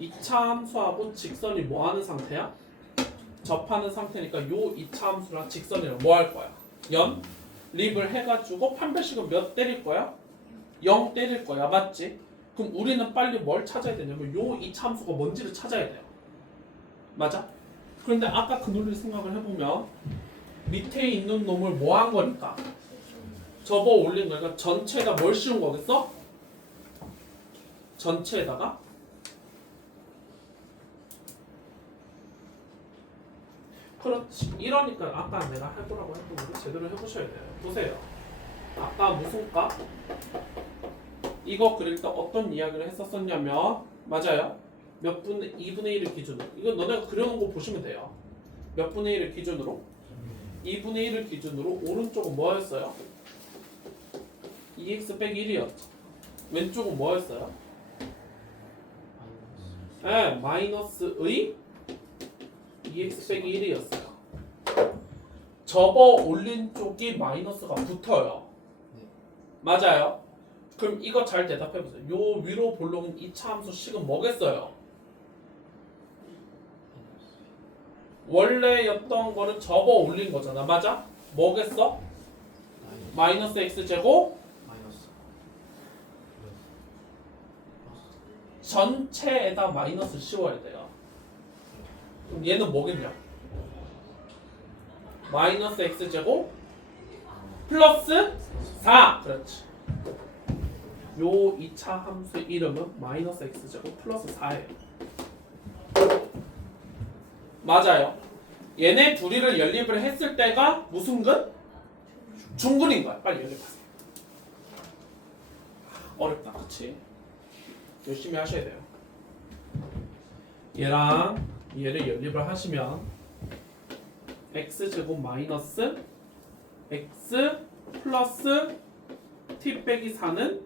2차 함수하고 직선이 뭐 하는 상태야? 접하는 상태니까 요 2차 함수랑 직선이랑 뭐 할 거야? 립을 해가지고 판별식은 몇 때릴 거야? 0 때릴 거야. 맞지? 그럼 우리는 빨리 뭘 찾아야 되냐면 요 2차 함수가 뭔지를 찾아야 돼요. 맞아? 그런데 아까 그 논리 생각을 해보면 밑에 있는 놈을 뭐 한 거니까? 접어 올린 거니까 전체에다 뭘 씌운 거겠어? 전체에다가 그렇지. 이러니까 아까 내가 해보라고 했던 거를 제대로 해보셔야 돼요. 보세요. 아까 무슨 값? 이거 그릴 때 어떤 이야기를 했었었냐면 맞아요. 몇 분의 2분의 1을 기준으로 이거 너네가 그려놓은 거 보시면 돼요. 몇 분의 1을 기준으로 2분의 1을 기준으로 오른쪽은 뭐였어요? 2x 빼기 1이었죠. 왼쪽은 뭐였어요? 네, 마이너스의 2x 빼기 1이었어요. 접어 올린 쪽이 마이너스가 붙어요. 맞아요. 그럼 이거 잘 대답해보세요. 요 위로 볼록인 2차 함수 식은 뭐겠어요? 원래였던 거를 접어 올린 거잖아. 맞아? 뭐겠어? 마이너스 x제곱 전체에다 마이너스 씌워야 돼요. 그럼 얘는 뭐겠냐? 마이너스 x제곱 플러스 4. 그렇지. 요 2차 함수의 이름은 마이너스 x제곱 플러스 4예요. 맞아요. 얘네 둘이를 연립을 했을 때가 무슨 근? 중근인 거야. 빨리 연립하세요. 어렵다, 그치? 열심히 하셔야 돼요. 얘랑 얘를 연립을 하시면 x제곱 마이너스 x 플러스 t 빼기 4는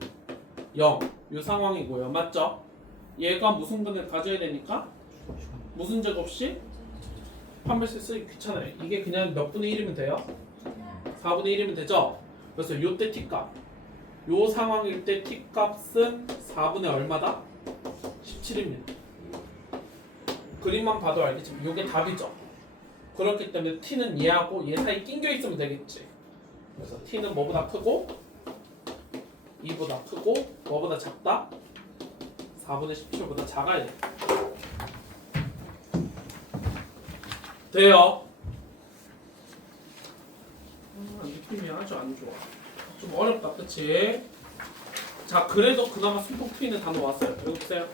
0. 이 상황이고요. 맞죠? 얘가 무슨 근을 가져야 되니까 무슨 제곱씩? 판별식 쓰기 귀찮아요. 이게 그냥 몇 분의 1이면 돼요? 4분의 1이면 되죠? 그래서 요때 t값 요 상황일 때 t값은 4분의 얼마다? 17입니다. 그림만 봐도 알겠지만 요게 답이죠. 그렇기 때문에 t는 얘하고 얘 사이 낑겨 있으면 되겠지. 그래서 t는 뭐보다 크고 2보다 크고 뭐보다 작다? 4분의 17보다 작아야 돼. 돼요. 느낌이 아주 안 좋아. 좀 어렵다, 그치? 자, 그래도 그나마 숨통 트이는 단어 왔어요. 읽어보세요.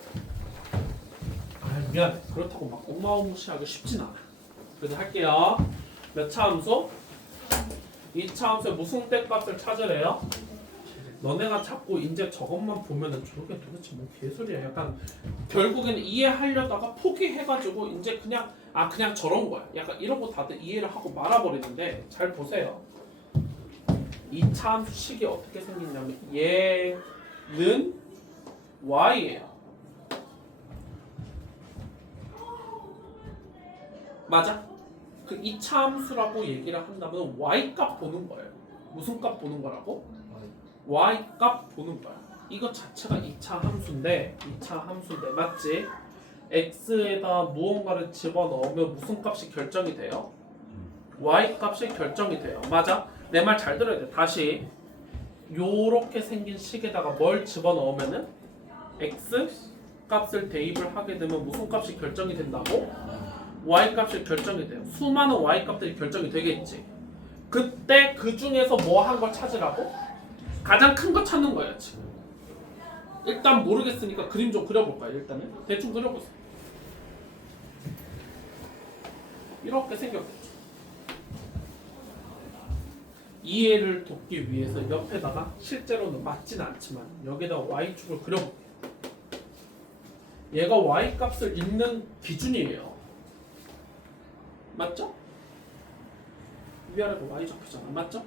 아, 미안해. 그렇다고 막 어마어마시하게 쉽진 않아. 그래도 할게요. 몇 차 함수? 2차 함수의 무슨 때값을 찾으래요? 너네가 자꾸 이제 저것만 보면은 저게 도대체 뭐 개소리야. 약간 결국에는 이해하려다가 포기해가지고 이제 그냥 그냥 저런 거야. 약간 이러고 다들 이해를 하고 말아버리는데 잘 보세요. 2차 함수 식이 어떻게 생기냐면 얘는 y예요. 맞아? 그 2차 함수라고 얘기를 한다면 y 값 보는 거예요. 무슨 값 보는 거라고? y 값 보는 거야. 이거 자체가 2차 함수인데 맞지? x에다 무언가를 집어넣으면 무슨 값이 결정이 돼요? y 값이 결정이 돼요. 맞아? 내 말 잘 들어야 돼. 다시 요렇게 생긴 식에다가 뭘 집어넣으면은 x 값을 대입을 하게 되면 무슨 값이 결정이 된다고? y 값이 결정이 돼요. 수많은 y 값들이 결정이 되겠지. 그때 그 중에서 뭐 한 걸 찾으라고? 가장 큰 거 찾는 거예요, 지금. 일단 모르겠으니까 그림 좀 그려볼까요? 일단은 대충 그려보세요. 이렇게 생겼겠죠. 이해를 돕기 위해서 옆에다가 실제로는 맞진 않지만 여기다 y축을 그려볼게요. 얘가 y 값을 읽는 기준이에요. 맞죠? 위아래로 y 적혀잖아. 맞죠?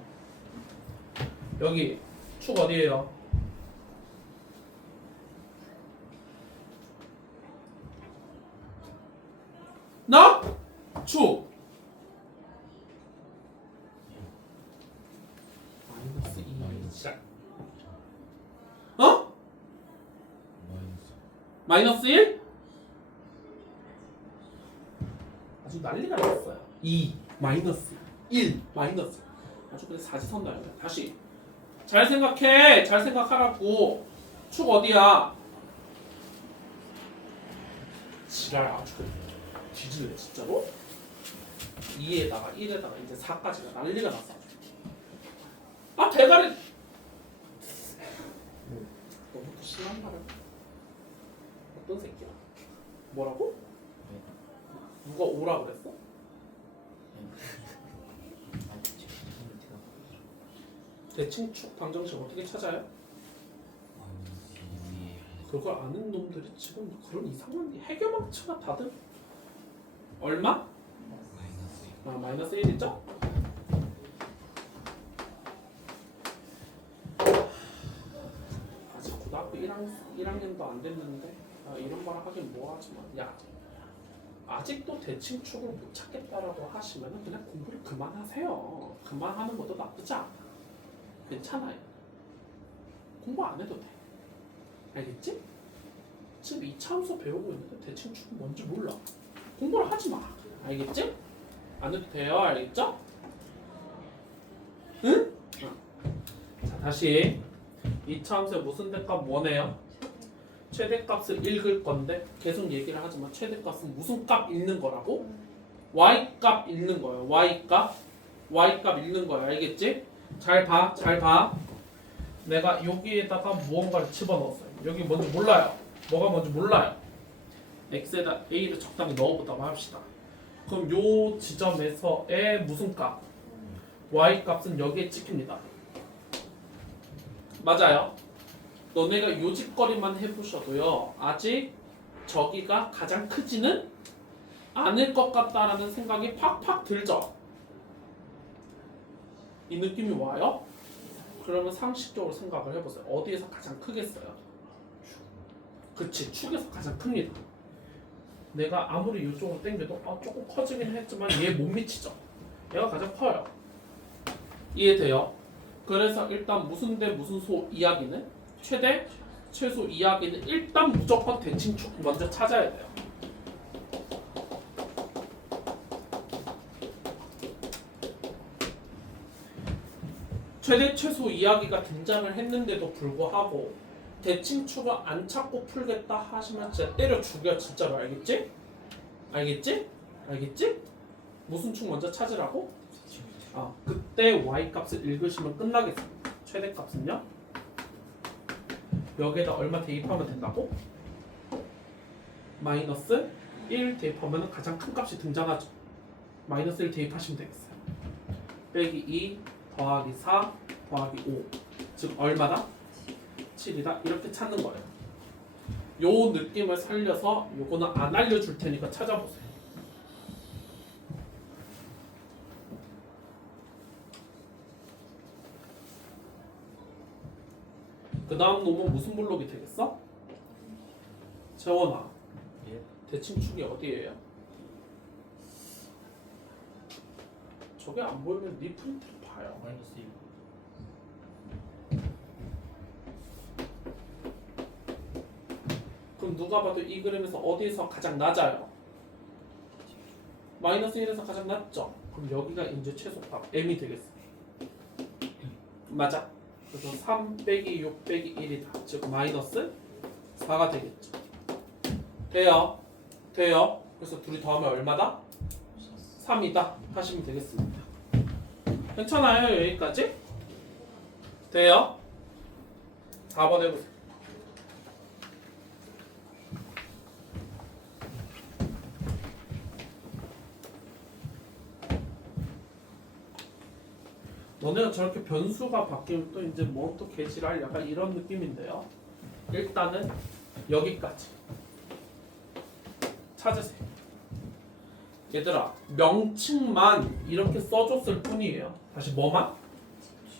여기 축 어디예요? 나? 축 마이너스 2 시작. 어? 마이너스 1? 아주 난리가 났어요. 2 마이너스 1 마이너스 아주 그냥 사지선다요. 다시 잘 생각해. 잘 생각하라고. 축 어디야? 지랄 아주 그냥 뒤질래 진짜로? 2에다가 1에다가 이제 4까지가 난리가 났어. 아 대가리 너부터 심한 말을. 어떤 새끼야? 뭐라고? 누가 오라 그랬어? 대칭축 방정식 어떻게 찾아요? 그걸 아는 놈들이 지금 그런 이상한 해결망치가 다들 얼마? 아 마이너스 1이죠? 아직 고등학교 1학년도 안 됐는데 이런 말 하긴 뭐하지만 야 아직도 대칭축을 못 찾겠다라고 하시면 그냥 공부를 그만하세요. 그만하는 것도 나쁘지 않아. 괜찮아요. 공부 안 해도 돼. 알겠지? 지금 2차 함수 배우고 있는데 대칭축은 뭔지 몰라. 공부를 하지 마. 알겠지? 안 해도 돼요. 알겠죠? 응? 자 다시 2차 함수에 무슨 대값 원해요? 최대값을 읽을 건데 계속 얘기를 하지만 최대값은 무슨 값 읽는 거라고? y값 읽는 거예요. y값 읽는 거예요. 알겠지? 잘 봐. 잘 봐. 내가 여기에다가 무언가를 집어넣었어요. 여기 뭔지 몰라요. 뭐가 뭔지 몰라요. x에다 a를 적당히 넣어보자고 합시다. 그럼 요 지점에서의 무슨 값? y값은 여기에 찍힙니다. 맞아요. 너네가 요짓거리만 해보셔도요. 아직 저기가 가장 크지는 않을 것 같다라는 생각이 팍팍 들죠. 이 느낌이 와요? 그러면 상식적으로 생각을 해보세요. 어디에서 가장 크겠어요? 그치, 축에서 가장 큽니다. 내가 아무리 이쪽으로 당겨도 조금 커지긴 했지만 얘 못 미치죠. 얘가 가장 커요. 이해돼요? 그래서 일단 무슨 대 무슨 소 이야기는 최대, 최소 이야기는 일단 무조건 대칭축 먼저 찾아야 돼요. 최대, 최소 이야기가 등장을 했는데도 불구하고 대칭축을 안 찾고 풀겠다 하시면 진짜 때려 죽여 진짜로. 알겠지? 알겠지? 알겠지? 무슨 축 먼저 찾으라고? 그때 y값을 읽으시면 끝나겠습니다. 최대값은요? 여기에다 얼마 대입하면 된다고? 마이너스 1 대입하면 가장 큰 값이 등장하죠. 마이너스 1 대입하시면 되겠어요. 빼기 2 더하기 4 더하기 5 즉 얼마다? 7이다. 이렇게 찾는 거예요. 요 느낌을 살려서 요거는 안 알려줄 테니까 찾아보세요. 그 다음 놈은 무슨 블록이 되겠어? 재원아. 예. 대칭축이 어디예요? 저게 안 보이면 네 프린트를 봐요. 마이너스 1. 그럼 누가 봐도 이 그림에서 어디에서 가장 낮아요? 마이너스 1에서 가장 낮죠? 그럼 여기가 이제 최소값 m이 되겠어. 맞아? 그래서 3 빼기 6 빼기 1이다. 즉 마이너스 4가 되겠죠. 돼요? 돼요? 그래서 둘이 더하면 얼마다? 3이다 하시면 되겠습니다. 괜찮아요? 여기까지? 돼요? 4번 해보세요. 너네가 저렇게 변수가 바뀌면 또 이제 뭐 또 개지랄 약간 이런 느낌인데요. 일단은 여기까지 찾으세요. 얘들아 명칭만 이렇게 써줬을 뿐이에요. 다시 뭐만?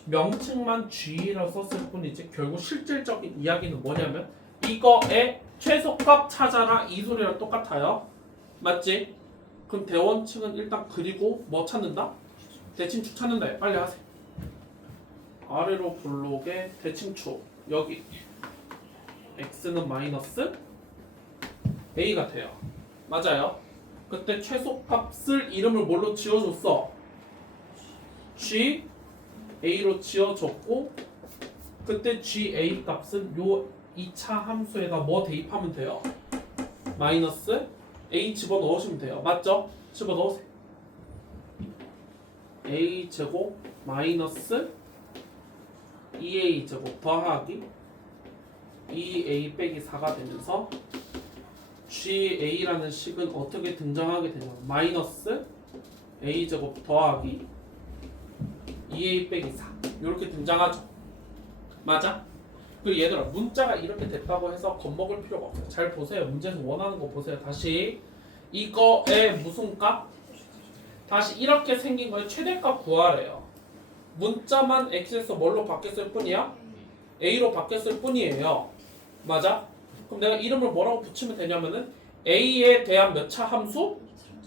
명칭만 G라고 썼을 뿐이지 결국 실질적인 이야기는 뭐냐면 이거의 최소값 찾아라 이 소리랑 똑같아요. 맞지? 그럼 대원칙은 일단 그리고 뭐 찾는다? 대칭축 찾는다. 빨리 하세요. 아래로 블록의 대칭축 여기 x는 마이너스 a가 돼요. 맞아요. 그때 최소값을 이름을 뭘로 지어줬어? g a로 지어줬고 그때 ga 값은 요 2차 함수에다 뭐 대입하면 돼요? 마이너스 a 집어넣으시면 돼요. 맞죠? 집어넣으세요. a 제곱 마이너스 2a 제곱 더하기 2a 빼기 4가 되면서 GA라는 식은 어떻게 등장하게 되냐? 마이너스 A 제곱 더하기 2A 빼기 4 이렇게 등장하죠. 맞아? 그리고 얘들아 문자가 이렇게 됐다고 해서 겁먹을 필요가 없어요. 잘 보세요. 문제에서 원하는 거 보세요. 다시 이거의 무슨 값? 다시 이렇게 생긴 거의 최대값 구하래요. 문자만 x에서 뭘로 바뀌었을 뿐이야? a로 바뀌었을 뿐이에요. 맞아? 그럼 내가 이름을 뭐라고 붙이면 되냐면은 a에 대한 몇 차 함수?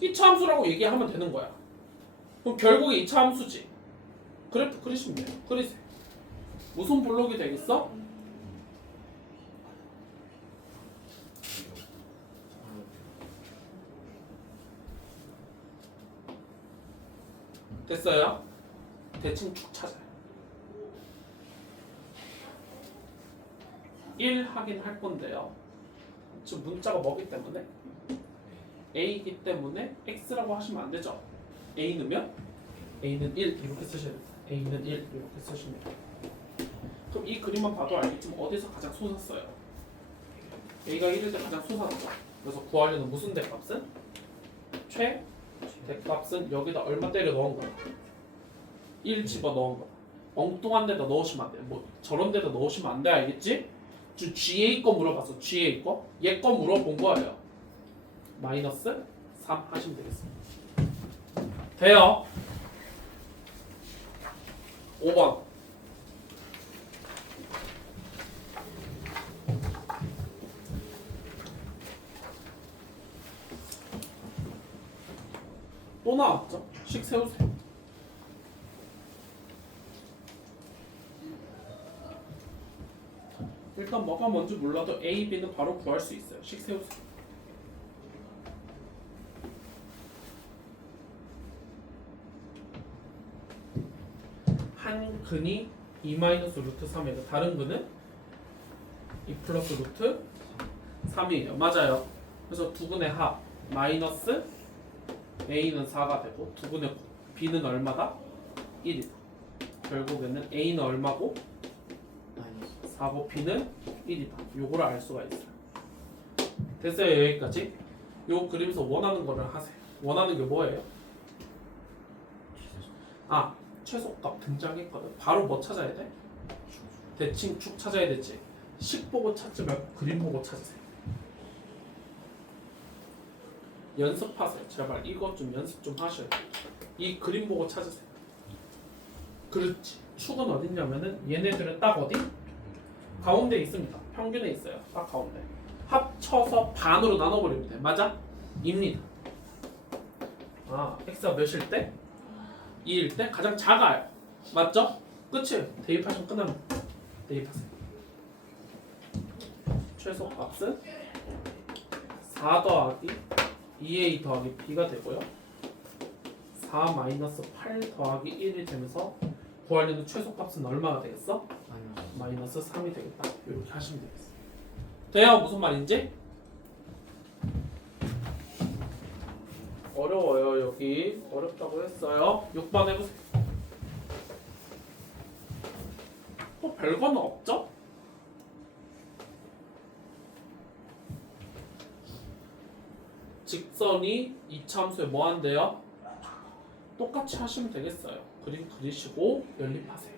2차 함수라고 얘기하면 되는 거야. 그럼 결국에 2차 함수지. 그래프 그리시면 돼요. 그리세요. 무슨 블록이 되겠어? 됐어요? 대칭 축 찾아요. 1 확인할 건데요. 지금 문자가 뭐기 때문에 a이기 때문에 x라고 하시면 안 되죠. a 넣으면 a는 1 이렇게 쓰셔야 됩니다. a는 1 이렇게 쓰시면 돼요. 그럼 이 그림만 봐도 알겠지만 어디서 가장 솟았어요? a가 1일 때 가장 솟았죠. 그래서 구하려는 무슨 대값은? 최 대값은 여기다 얼마 때려 넣은 거야? 1 집어 넣은 거야. 엉뚱한 데다 넣으시면 안 돼. 뭐 저런 데다 넣으시면 안 돼. 알겠지? GA 거 물어봤어. GA 거? 얘 거 물어본 거예요. 마이너스 3 하시면 되겠습니다. 돼요. 5번. 또 나왔죠? 식 세우세요. 일단 뭐가 뭔지 몰라도 A, B는 바로 구할 수 있어요. 식 세우세요. 한 근이 2-루트3이고 다른 근은 2 플러스 루트 3이에요. 맞아요. 그래서 두 근의 합 마이너스 A는 4가 되고 두 근의 B는 얼마다? 1이다. 결국에는 A는 얼마고? 4고 B는 1이다. 요거를 알 수가 있어요. 됐어요. 여기까지. 요 그림에서 원하는 거를 하세요. 원하는 게 뭐예요? 아, 최소값 등장했거든. 바로 뭐 찾아야 돼? 대칭축 찾아야 되지. 식 보고 찾지 말고 그림 보고 찾으세요. 연습하세요. 제발 이것 좀 연습 좀 하셔야 돼요. 이 그림 보고 찾으세요. 그렇지. 축은 어딨냐면은 얘네들은 딱 어디? 가운데 있습니다. 평균에 있어요. 딱 가운데. 합쳐서 반으로 나눠버리면 돼. 맞아? 입니다. 아, x가 몇일 때? 2일 때 가장 작아요. 맞죠? 끝이에요. 대입하시면 끝납니다. 대입하세요. 최소값은 4 더하기 2a 더하기 b가 되고요. 4 마이너스 8 더하기 1이 되면서 구하려는 최소값은 얼마가 되겠어? 마이너스 3이 되겠다. 이렇게 하시면 되겠어. 돼요? 무슨 말인지? 어려워요. 여기 어렵다고 했어요. 6번 해보세요. 또 별거는 없죠? 직선이 이차함수에 뭐 한대요? 똑같이 하시면 되겠어요. 그림 그리시고 연립하세요.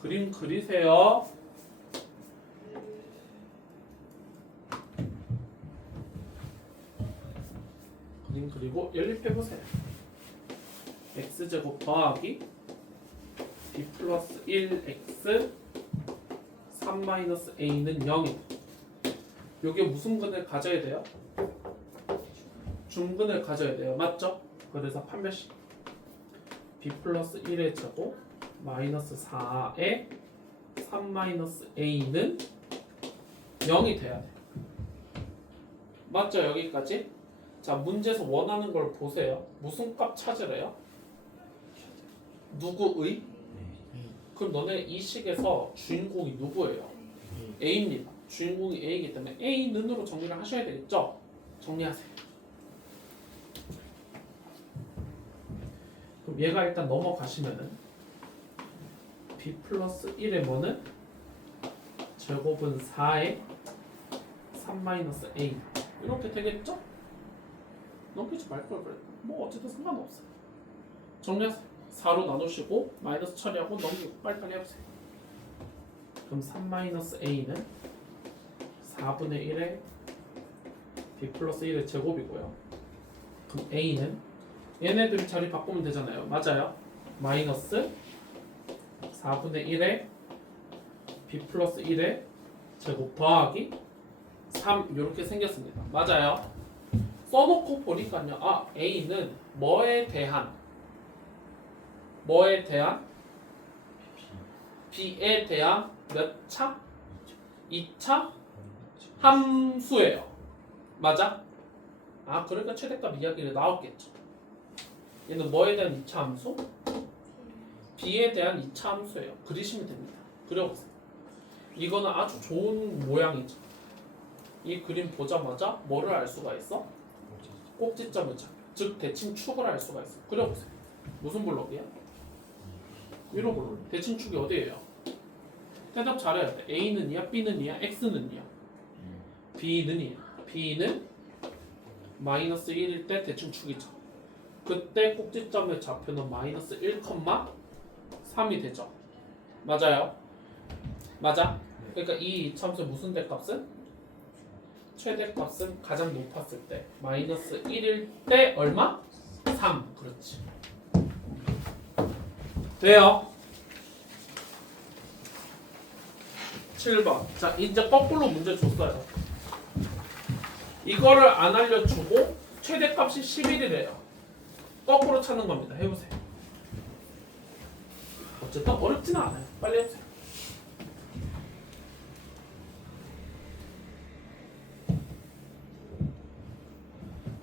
그림 그리세요. 그림 그리고 연립해보세요. x제곱 더하기 b 플러스 1x 3 마이너스 a는 0이다. 요게 무슨 근을 가져야 돼요? 중근을 가져야 돼요. 맞죠? 그래서 판별식 b 플러스 1의 제곱 마이너스 4의 3 마이너스 a는 0이 돼야 돼. 맞죠? 여기까지? 자, 문제에서 원하는 걸 보세요. 무슨 값 찾으래요? 누구의? 그럼 너네 이 식에서 주인공이 누구예요? A입니다. 주인공이 A이기 때문에 A는으로 정리를 하셔야 되겠죠? 정리하세요. 그럼 얘가 일단 넘어가시면은 B 플러스 1의 뭐는? 제곱은 4의 3 마이너스 A 이렇게 되겠죠? 넘기지 말걸 그래. 뭐 어쨌든 상관없어요. 정리하세요. 4로 나누시고 마이너스 처리하고 넘기고 빨리빨리 해보세요. 그럼 3 마이너스 A는 4분의 1의 B 플러스 1의 제곱이고요. 그럼 A는 얘네들 자리 바꾸면 되잖아요. 맞아요. 마이너스 4분의 1의 B 플러스 1의 제곱 더하기 3 이렇게 생겼습니다. 맞아요. 써놓고 보니까요. 아, A는 뭐에 대한 B에 대한 몇 차? 2차 함수예요. 맞아? 아, 그러니까 최대값 이야기가 나왔겠죠. 얘는 뭐에 대한 2차 함수? B에 대한 2차 함수예요. 그리시면 됩니다. 그려보세요. 이거는 아주 좋은 모양이죠. 이 그림 보자마자 뭐를 알 수가 있어? 꼭지점을 찾. 즉 대칭축을 알 수가 있어. 그려보세요. 무슨 블록이야? 위로 블록. 대칭축이 어디예요? 대답 잘해야 돼. A는 이야, B는 이야, X는 이야. B는 이야. B는 마이너스 1일 때 대칭축이죠. 그때 꼭지점의 좌표는 마이너스 1,3이 되죠. 맞아요? 맞아? 그러니까 이 이차함수의 무슨 대값은? 최대값은 가장 높았을 때 마이너스 1일 때 얼마? 3. 그렇지. 돼요? 7번. 자, 이제 거꾸로 문제 줬어요. 이거를 안 알려주고 최대값이 11이래요. 거꾸로 찾는 겁니다. 해보세요. 어쨌든 어렵지는 않아요. 빨리 해보세요.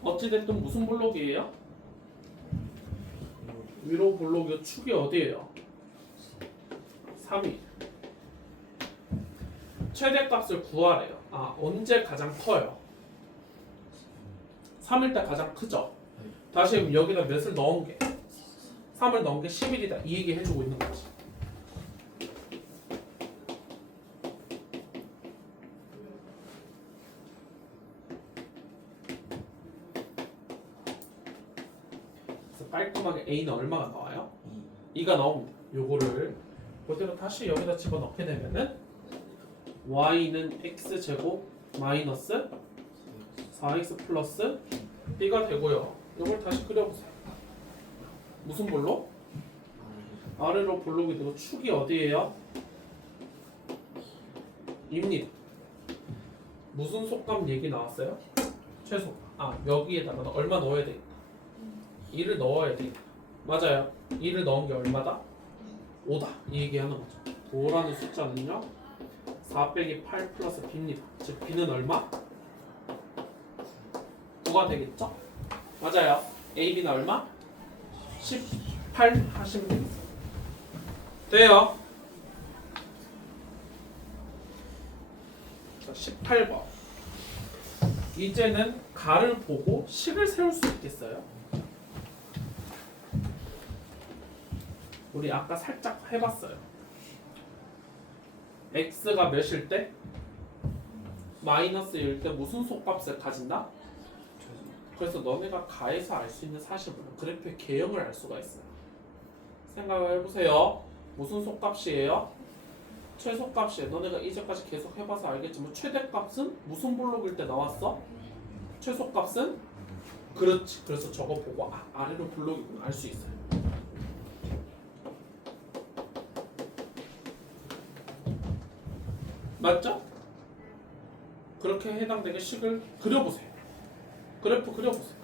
어찌됐든 무슨 블록이에요? 위로 블록의 축이 어디예요? 3이. 최대값을 구하래요. 아, 언제 가장 커요? 3일 때 가장 크죠? 다시 여기다 몇을 넣은 게 3을 넣은 게 11이다. 이 얘기 해주고 있는 거지. 그래서 깔끔하게 A는 얼마가 나와요? 2가 나옵니다. 요거를 그대로 다시 여기다 집어넣게 되면은 Y는 X제곱 마이너스 4X 플러스 B가 되고요. 이걸 다시 그려보세요. 무슨 블록? 아래로 블록이 되고 축이 어디예요? 입니다. 무슨 속감 얘기 나왔어요? 최소. 아, 여기에다가 얼마 넣어야 되겠다. 2를 넣어야 되겠다. 맞아요. 2를 넣은 게 얼마다? 5다. 이 얘기하는 거죠. 5라는 숫자는요 4 빼기 8 플러스 B입니다. 즉 B는 얼마? 9가 되겠죠? 맞아요. A, B는 얼마? 18 하시면 되겠어요. 돼요. 자, 18번. 이제는 가를 보고 식을 세울 수 있겠어요? 우리 아까 살짝 해봤어요. x가 몇일 때? 마이너스일 때 무슨 속값을 가진다? 그래서 너네가 가에서 알 수 있는 사실은 그래프의 개형을 알 수가 있어요. 생각을 해보세요. 무슨 속값이에요? 최소값이에요. 너네가 이제까지 계속 해봐서 알겠지만 최대값은 무슨 블록일 때 나왔어? 최소값은? 그렇지. 그래서 저거 보고 아래로 블록이구나 알 수 있어요. 맞죠? 그렇게 해당되게 식을 그려보세요. 그래프 그려보세요.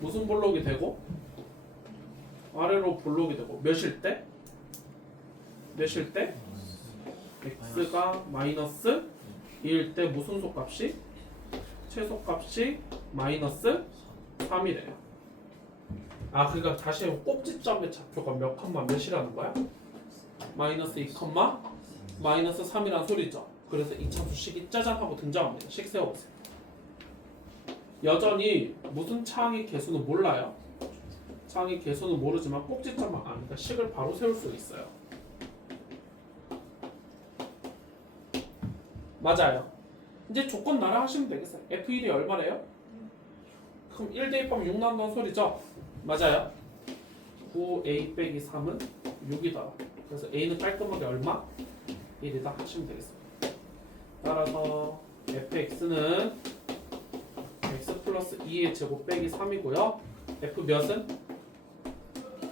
무슨 볼록이 되고 아래로 볼록이 되고 몇일 때? 몇일 때? x가 마이너스 2일 때 무슨 속값이? 최소값이 마이너스 3이래요. 아 그러니까 다시 꼭지점의 좌표가 몇 컴마 몇이라는 거야? 마이너스 2 컴마 마이너스 3이란 소리죠. 그래서 이차수식이 짜잔 하고 등장합니다. 식 세워보세요. 여전히 무슨 차항의 개수는 몰라요. 차항의 개수는 모르지만 꼭지점만 아니까 식을 바로 세울 수 있어요. 맞아요. 이제 조건 나라 하시면 되겠어요. F1이 얼마래요? 그럼 1 대입하면 6 나온다는 소리죠? 맞아요. 9a 빼기 3은 6이다. 그래서 a는 깔끔하게 얼마? 1이다 하시면 되겠습니다. 따라서 fx는 x 플러스 2의 제곱 빼기 3이고요. f 몇은?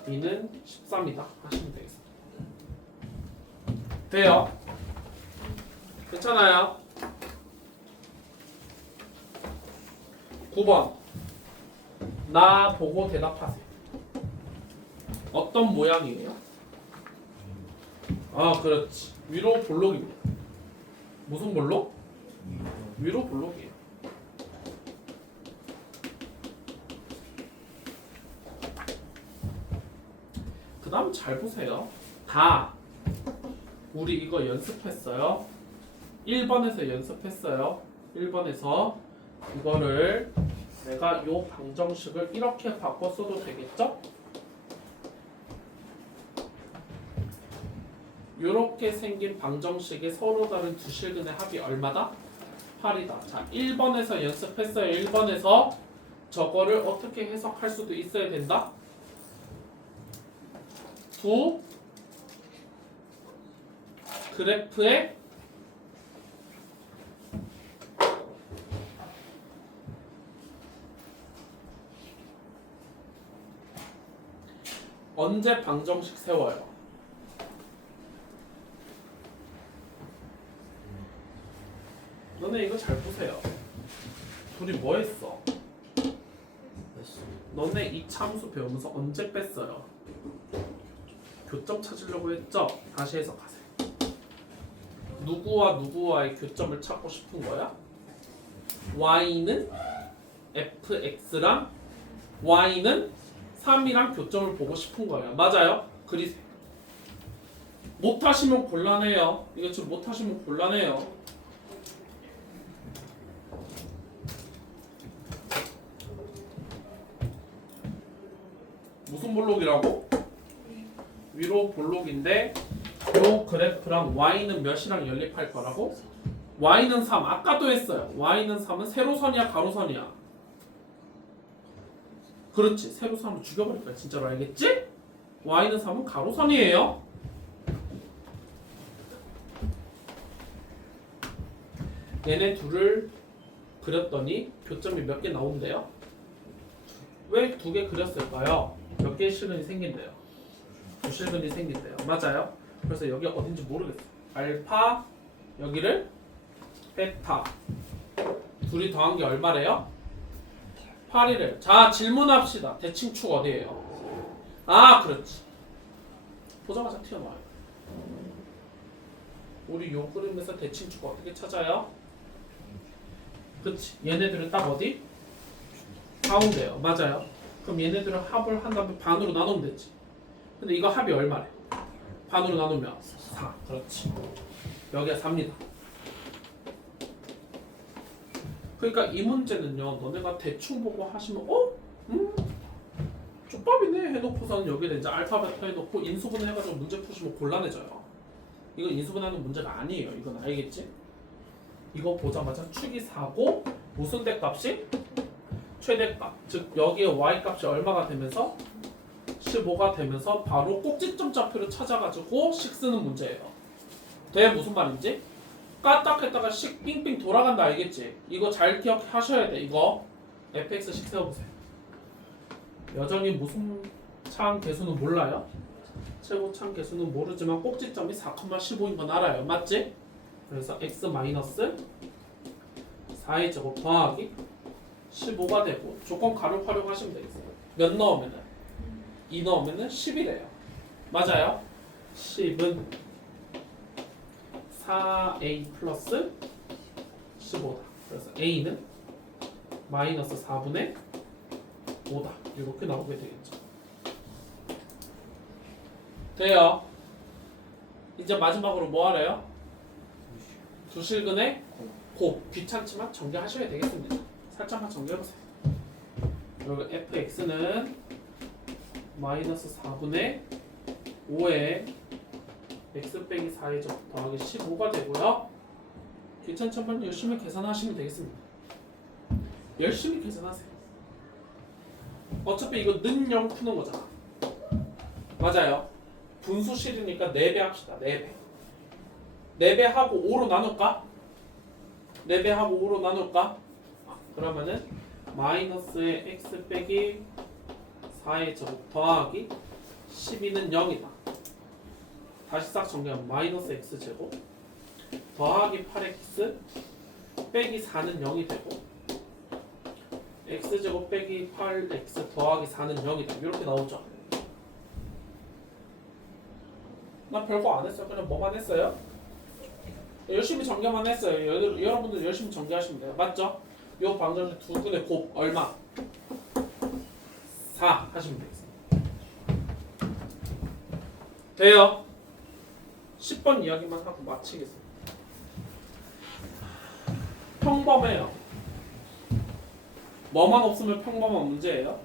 2는 13이다 하시면 되겠습니다. 돼요? 괜찮아요? 9번 나 보고 대답하세요. 어떤 모양이에요? 아 그렇지. 위로 볼록입니다. 무슨 볼록? 위로 볼록이에요. 그 다음 잘 보세요. 다 우리 이거 연습했어요. 1번에서 연습했어요. 1번에서 이거를 내가 요 방정식을 이렇게 바꿔 써도 되겠죠? 요렇게 생긴 방정식의 서로 다른 두 실근의 합이 얼마다? 8이다. 자, 1번에서 연습했어요. 1번에서 저거를 어떻게 해석할 수도 있어야 된다? 두 그래프의 언제 방정식 세워요? 너네 이거 잘 보세요. 둘이 뭐 했어? 너네 이 참수 배우면서 언제 뺐어요? 교점 찾으려고 했죠? 다시 해석하세요. 누구와 누구와의 교점을 찾고 싶은 거야? y는 fx랑 y는 3이랑 교점을 보고 싶은 거예요. 맞아요? 그리세요. 못하시면 곤란해요. 이거 지금 못하시면 곤란해요. 무슨 볼록이라고? 위로 볼록인데 요 그래프랑 y는 몇이랑 연립할 거라고? y는 3. 아까도 했어요. y는 3은 세로선이야 가로선이야? 그렇지. 세로선으로 죽여버릴 거야. 진짜로 알겠지? y는 3은 가로선이에요. 얘네 둘을 그렸더니 교점이 몇 개 나온대요? 왜 두 개 그렸을까요? 몇 개의 실근이 생긴대요? 두 실근이 생긴대요. 맞아요? 그래서 여기 어딘지 모르겠어요. 알파 여기를 베타 둘이 더한 게 얼마래요? 8이래요. 자 질문합시다. 대칭축 어디예요? 아 그렇지. 보자마자 튀어나와요. 우리 요 그림에서 대칭축 어떻게 찾아요? 그렇지. 얘네들은 딱 어디? 가운데요. 맞아요. 그럼 얘네들은 합을 한 다음에 반으로 나누면 되지. 근데 이거 합이 얼마래? 반으로 나누면 4. 그렇지. 여기가 4입니다. 그러니까 이 문제는요. 너네가 대충 보고 하시면 쪽밥이네 해놓고서는 여기다 이제 알파 베타 해놓고 인수분 해가지고 문제 푸시면 곤란해져요. 이건 인수분하는 문제가 아니에요. 이건 알겠지? 이거 보자마자 축이 4고 무슨 대값이? 최대값. 즉 여기에 y값이 얼마가 되면서 15가 되면서 바로 꼭지점 좌표를 찾아가지고 식 쓰는 문제예요. 돼? 무슨 말인지? 까딱했다가 식 빙빙 돌아간다 알겠지? 이거 잘 기억하셔야 돼. 이거 fx 식 세워보세요. 여전히 무슨 차항 개수는 몰라요? 최고 차항 개수는 모르지만 꼭지점이 4,15인 건 알아요. 맞지? 그래서 x 마이너스 4의 제곱 더하기 15가 되고 조건 가로 활용하시면 되겠어요. 몇 넣으면은? 2 넣으면은 10이래요. 맞아요? 10은 4a 플러스 15다. 그래서 a는 마이너스 4분의 5다. 이렇게 나오게 되겠죠. 돼요. 이제 마지막으로 뭐 하래요? 두실근의 곱. 귀찮지만 전개하셔야 되겠습니다. 살짝만 전개해보세요. 여기 fx는 마이너스 4분의 5에 x 빼기 4의 적 더하기 15가 되고요. 귀찮지만 열심히 계산하시면 되겠습니다. 열심히 계산하세요. 어차피 이거 는 0 푸는 거잖아. 맞아요. 분수실이니까 4배 합시다. 4배. 4배 하고 5로 나눌까? 4배 하고 5로 나눌까? 그러면은 마이너스의 x 빼기 4의 제곱 더하기 12는 0이다. 다시 싹 정리하면 마이너스 x 제곱 더하기 8x 빼기 4는 0이 되고 x 제곱 빼기 8x 더하기 4는 0이다. 이렇게 나오죠. 나 별거 안 했어요. 그냥 뭐만 했어요? 열심히 전개만 했어요. 여러분들 열심히 전개하시면 돼요. 맞죠? 요 방정식 두 근의 곱 얼마? 4 하시면 되겠습니다. 돼요. 10번 이야기만 하고 마치겠습니다. 평범해요. 뭐만 없으면 평범한 문제예요.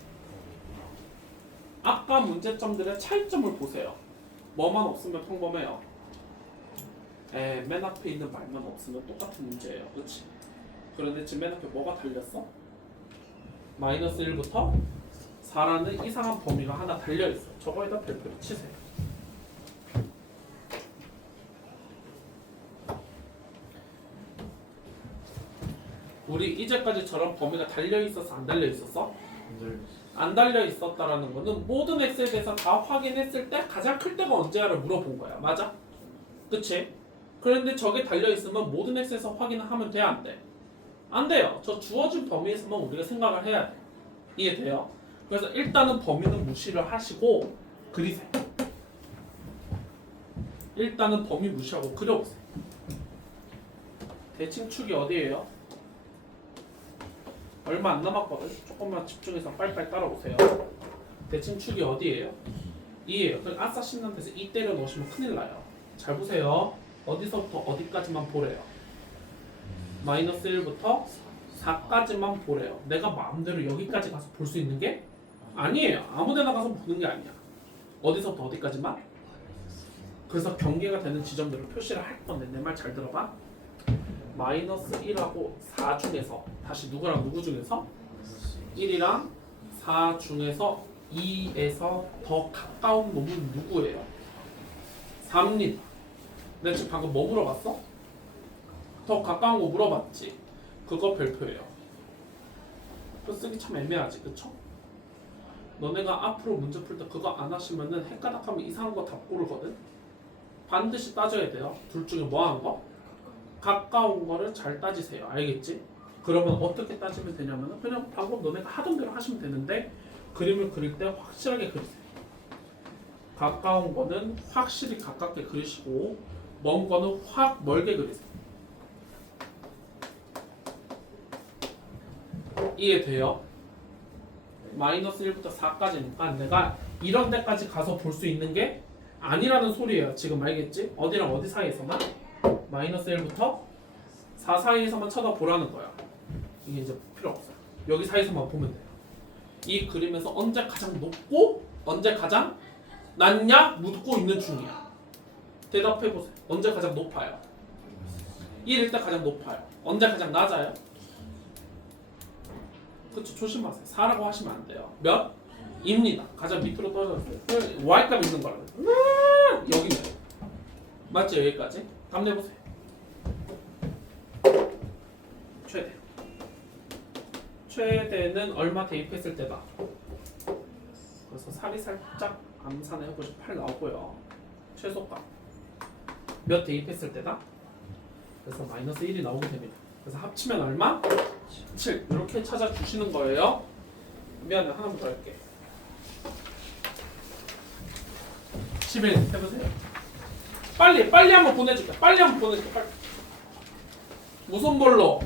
아까 문제점들의 차이점을 보세요. 뭐만 없으면 평범해요. 맨 앞에 있는 말만 없으면 똑같은 문제예요. 그렇지? 그런데 지금 맨 앞에 뭐가 달렸어? 마이너스 1부터 4라는 이상한 범위가 하나 달려있어. 저거에다 별표를 치세요. 우리 이제까지 저런 범위가 달려있었어? 안 달려있었어? 안 달려있었다라는 거는 모든 x에 대해서 다 확인했을 때 가장 클 때가 언제야를 물어본 거야. 맞아? 그치? 그런데 저게 달려있으면 모든 x에서 확인을 하면 돼? 안 돼? 안 돼요. 저 주어진 범위에서만 우리가 생각을 해야 돼. 이해돼요? 그래서 일단은 범위는 무시를 하시고 그리세요. 일단은 범위 무시하고 그려보세요. 대칭축이 어디예요? 얼마 안 남았거든? 조금만 집중해서 빨리빨리 따라오세요. 대칭축이 어디예요? 2예요. 그럼 아싸 신난 데서 2 때려 넣으시면 큰일 나요. 잘 보세요. 어디서부터 어디까지만 보래요? 마이너스 1부터 4까지만 보래요. 내가 마음대로 여기까지 가서 볼 수 있는 게 아니에요. 아무데나 가서 보는 게 아니야. 어디서부터 어디까지만? 그래서 경계가 되는 지점들을 표시를 할 건데 내 말 잘 들어봐. 마이너스 1하고 4 중에서 다시 누구랑 누구 중에서? 1이랑 4 중에서 2에서 더 가까운 놈은 누구예요? 3입니다. 내가 지금 방금 뭐 물어봤어? 더 가까운 거 물어봤지? 그거 별표예요. 그거 쓰기 참 애매하지, 그쵸? 너네가 앞으로 문제 풀 때 그거 안 하시면은 헷가닥하면 이상한 거 다 고르거든? 반드시 따져야 돼요. 둘 중에 뭐 하는 거? 가까운 거를 잘 따지세요. 알겠지? 그러면 어떻게 따지면 되냐면은 그냥 방금 너네가 하던 대로 하시면 되는데 그림을 그릴 때 확실하게 그리세요. 가까운 거는 확실히 가깝게 그리시고 먼 거는 확 멀게 그리세요. 이해돼요? 마이너스 1부터 4까지니까 내가 이런 데까지 가서 볼 수 있는 게 아니라는 소리예요. 지금 알겠지? 어디랑 어디 사이에서만? 마이너스 1부터 4 사이에서만 쳐다보라는 거야. 이게 이제 필요 없어요. 여기 사이에서만 보면 돼요. 이 그림에서 언제 가장 높고 언제 가장 낮냐 묻고 있는 중이야. 대답해보세요. 언제 가장 높아요? 1일 때 가장 높아요. 언제 가장 낮아요? 그쵸, 조심하세요. 4라고 하시면 안 돼요. 몇? 입니다. 가장 밑으로 떨어졌어요. y값 있는 거라고. 여기네. 맞죠? 여기까지? 답 내보세요. 최대. 최대는 얼마 대입했을 때다. 그래서 살이 살짝 암산해 해보시면 8 나오고요. 최소값 몇 대입했을 때다. 그래서 마이너스 1이 나오게 됩니다. 그래서 합치면 얼마? 7 이렇게 찾아주시는 거예요. 미안해 하나만 더 할게. 11 해보세요. 빨리 한번 보내줄게. 빨리. 무슨 볼로?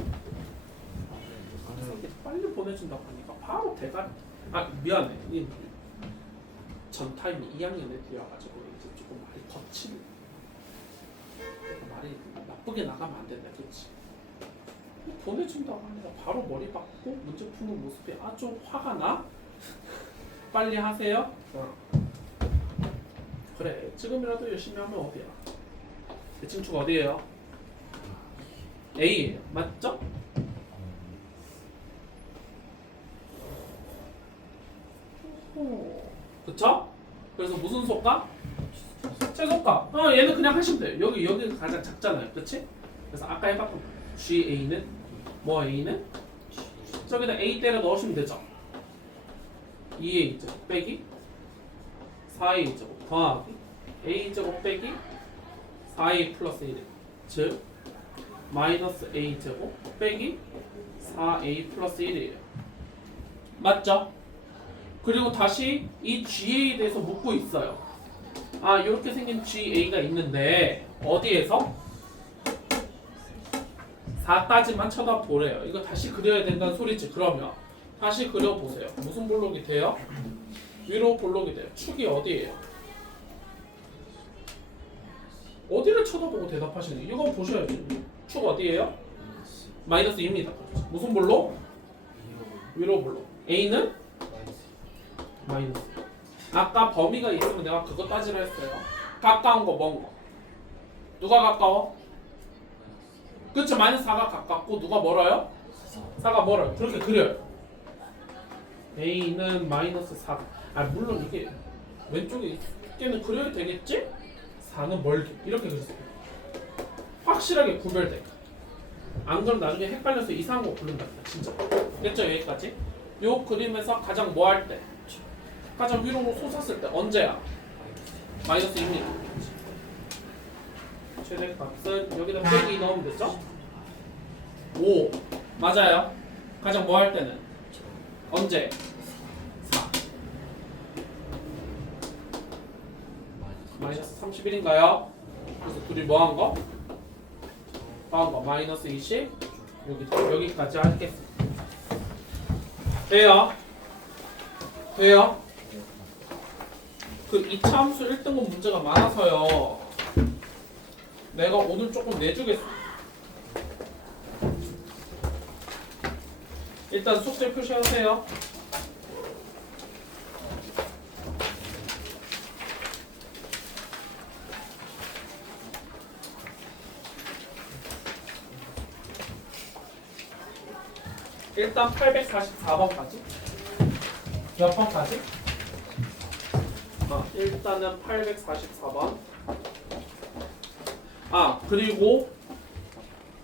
빨리 보내준다고 하니까 바로 대가리. 아 미안해. 전 타임이 2학년 애들이 와가지고 이제 조금 말이 거칠네. 말이 나쁘게 나가면 안 된다, 그렇지? 보내준다고 하니까 바로 머리 박고 문제 푸는 모습이 아주 화가 나. 빨리 하세요. 그래, 지금이라도 열심히 하면 어디야? 대칭축 어디예요? A예요, 맞죠? 그쵸? 그래서 무슨 속가? 최소가. 얘는 그냥 하시면 돼요. 여기가 가장 작잖아요, 그렇지? 그래서 아까 해봤던 GA는 뭐 A는 저기다 A 때려 넣으시면 되죠. 2A제곱 빼기 4A제곱 더하기 A제곱 빼기 4A 플러스 1 즉 마이너스 A제곱 빼기 4A 플러스 1이에요. 맞죠? 그리고 다시 이 GA에 대해서 묻고 있어요. 아 이렇게 생긴 GA가 있는데 어디에서? 4까지만 쳐다보래요. 이거 다시 그려야 된다는 소리지. 그러면 다시 그려보세요. 무슨 볼록이 돼요? 위로 볼록이 돼요. 축이 어디예요? 어디를 쳐다보고 대답하시는 거예요? 이건 보셔야지. 축 어디예요? 마이너스 2입니다. 무슨 볼록? 위로 볼록. A는? 마이너스. 아까 범위가 있으면 내가 그거 따지라 했어요. 가까운 거, 먼 거. 누가 가까워? 그쵸? 마이너스 4가 가깝고 누가 멀어요? 4가 멀어요. 그렇게 그려요. A는 마이너스 4. 아 물론 이게 왼쪽에 있게는 그려야 되겠지? 4는 멀게. 이렇게 그리세요. 확실하게 구별돼. 안 그러면 나중에 헷갈려서 이상한 거 부른다. 진짜. 됐죠? 여기까지? 요 그림에서 가장 뭐 할 때? 가장 위로 솟았을 때 언제야? 마이너스 2입니다. 최대값은 여기다 빼기 넣으면 됐죠? 5 맞아요. 가장 뭐 할 때는? 언제? 4 마이너스 31인가요? 그래서 둘이 뭐 한 거? 더한 거 마이너스 20 여기까지 하겠습니다. 돼요? 돼요? 그 이차함수 1등급 문제가 많아서요. 내가 오늘 조금 내주겠어. 일단 숙제 표시하세요. 일단 844번까지. 몇 번까지? 일단은 844번. 그리고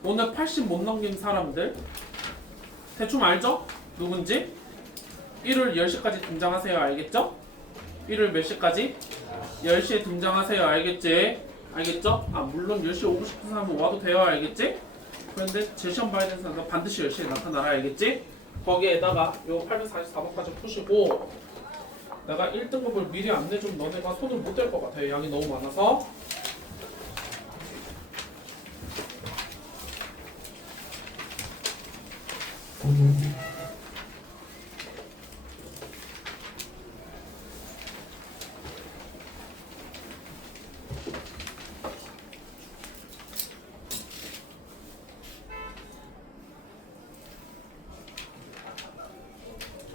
오늘 80 못 넘긴 사람들 대충 알죠? 누군지? 일요일 10시까지 등장하세요. 알겠죠? 일요일 몇 시까지? 10시에 등장하세요. 알겠지? 알겠죠? 물론 10시에 오고 싶은 사람은 와도 돼요. 알겠지? 그런데 제 시험 봐야 되는 사람은 반드시 10시에 나타나라. 알겠지? 거기에다가 요 844번까지 푸시고 내가 1등급을 미리 안 내주면 너네가 손을 못 댈 것 같아요. 양이 너무 많아서.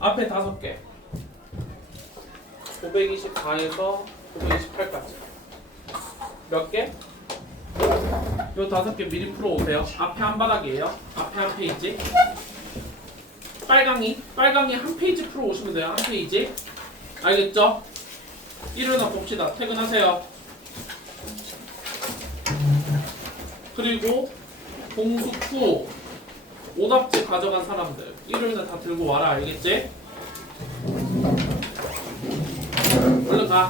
앞에 5개 524에서 528까지 몇 개? 요 5개 미리 풀어오세요. 앞에 한 바닥이에요. 앞에 한 페이지. 빨강이 한 페이지 풀어오시면 돼요. 한 페이지. 알겠죠? 일어나 봅시다. 퇴근하세요. 그리고 공수 후 오답지 가져간 사람들 일요일에 다 들고 와라. 알겠지? 얼른 가.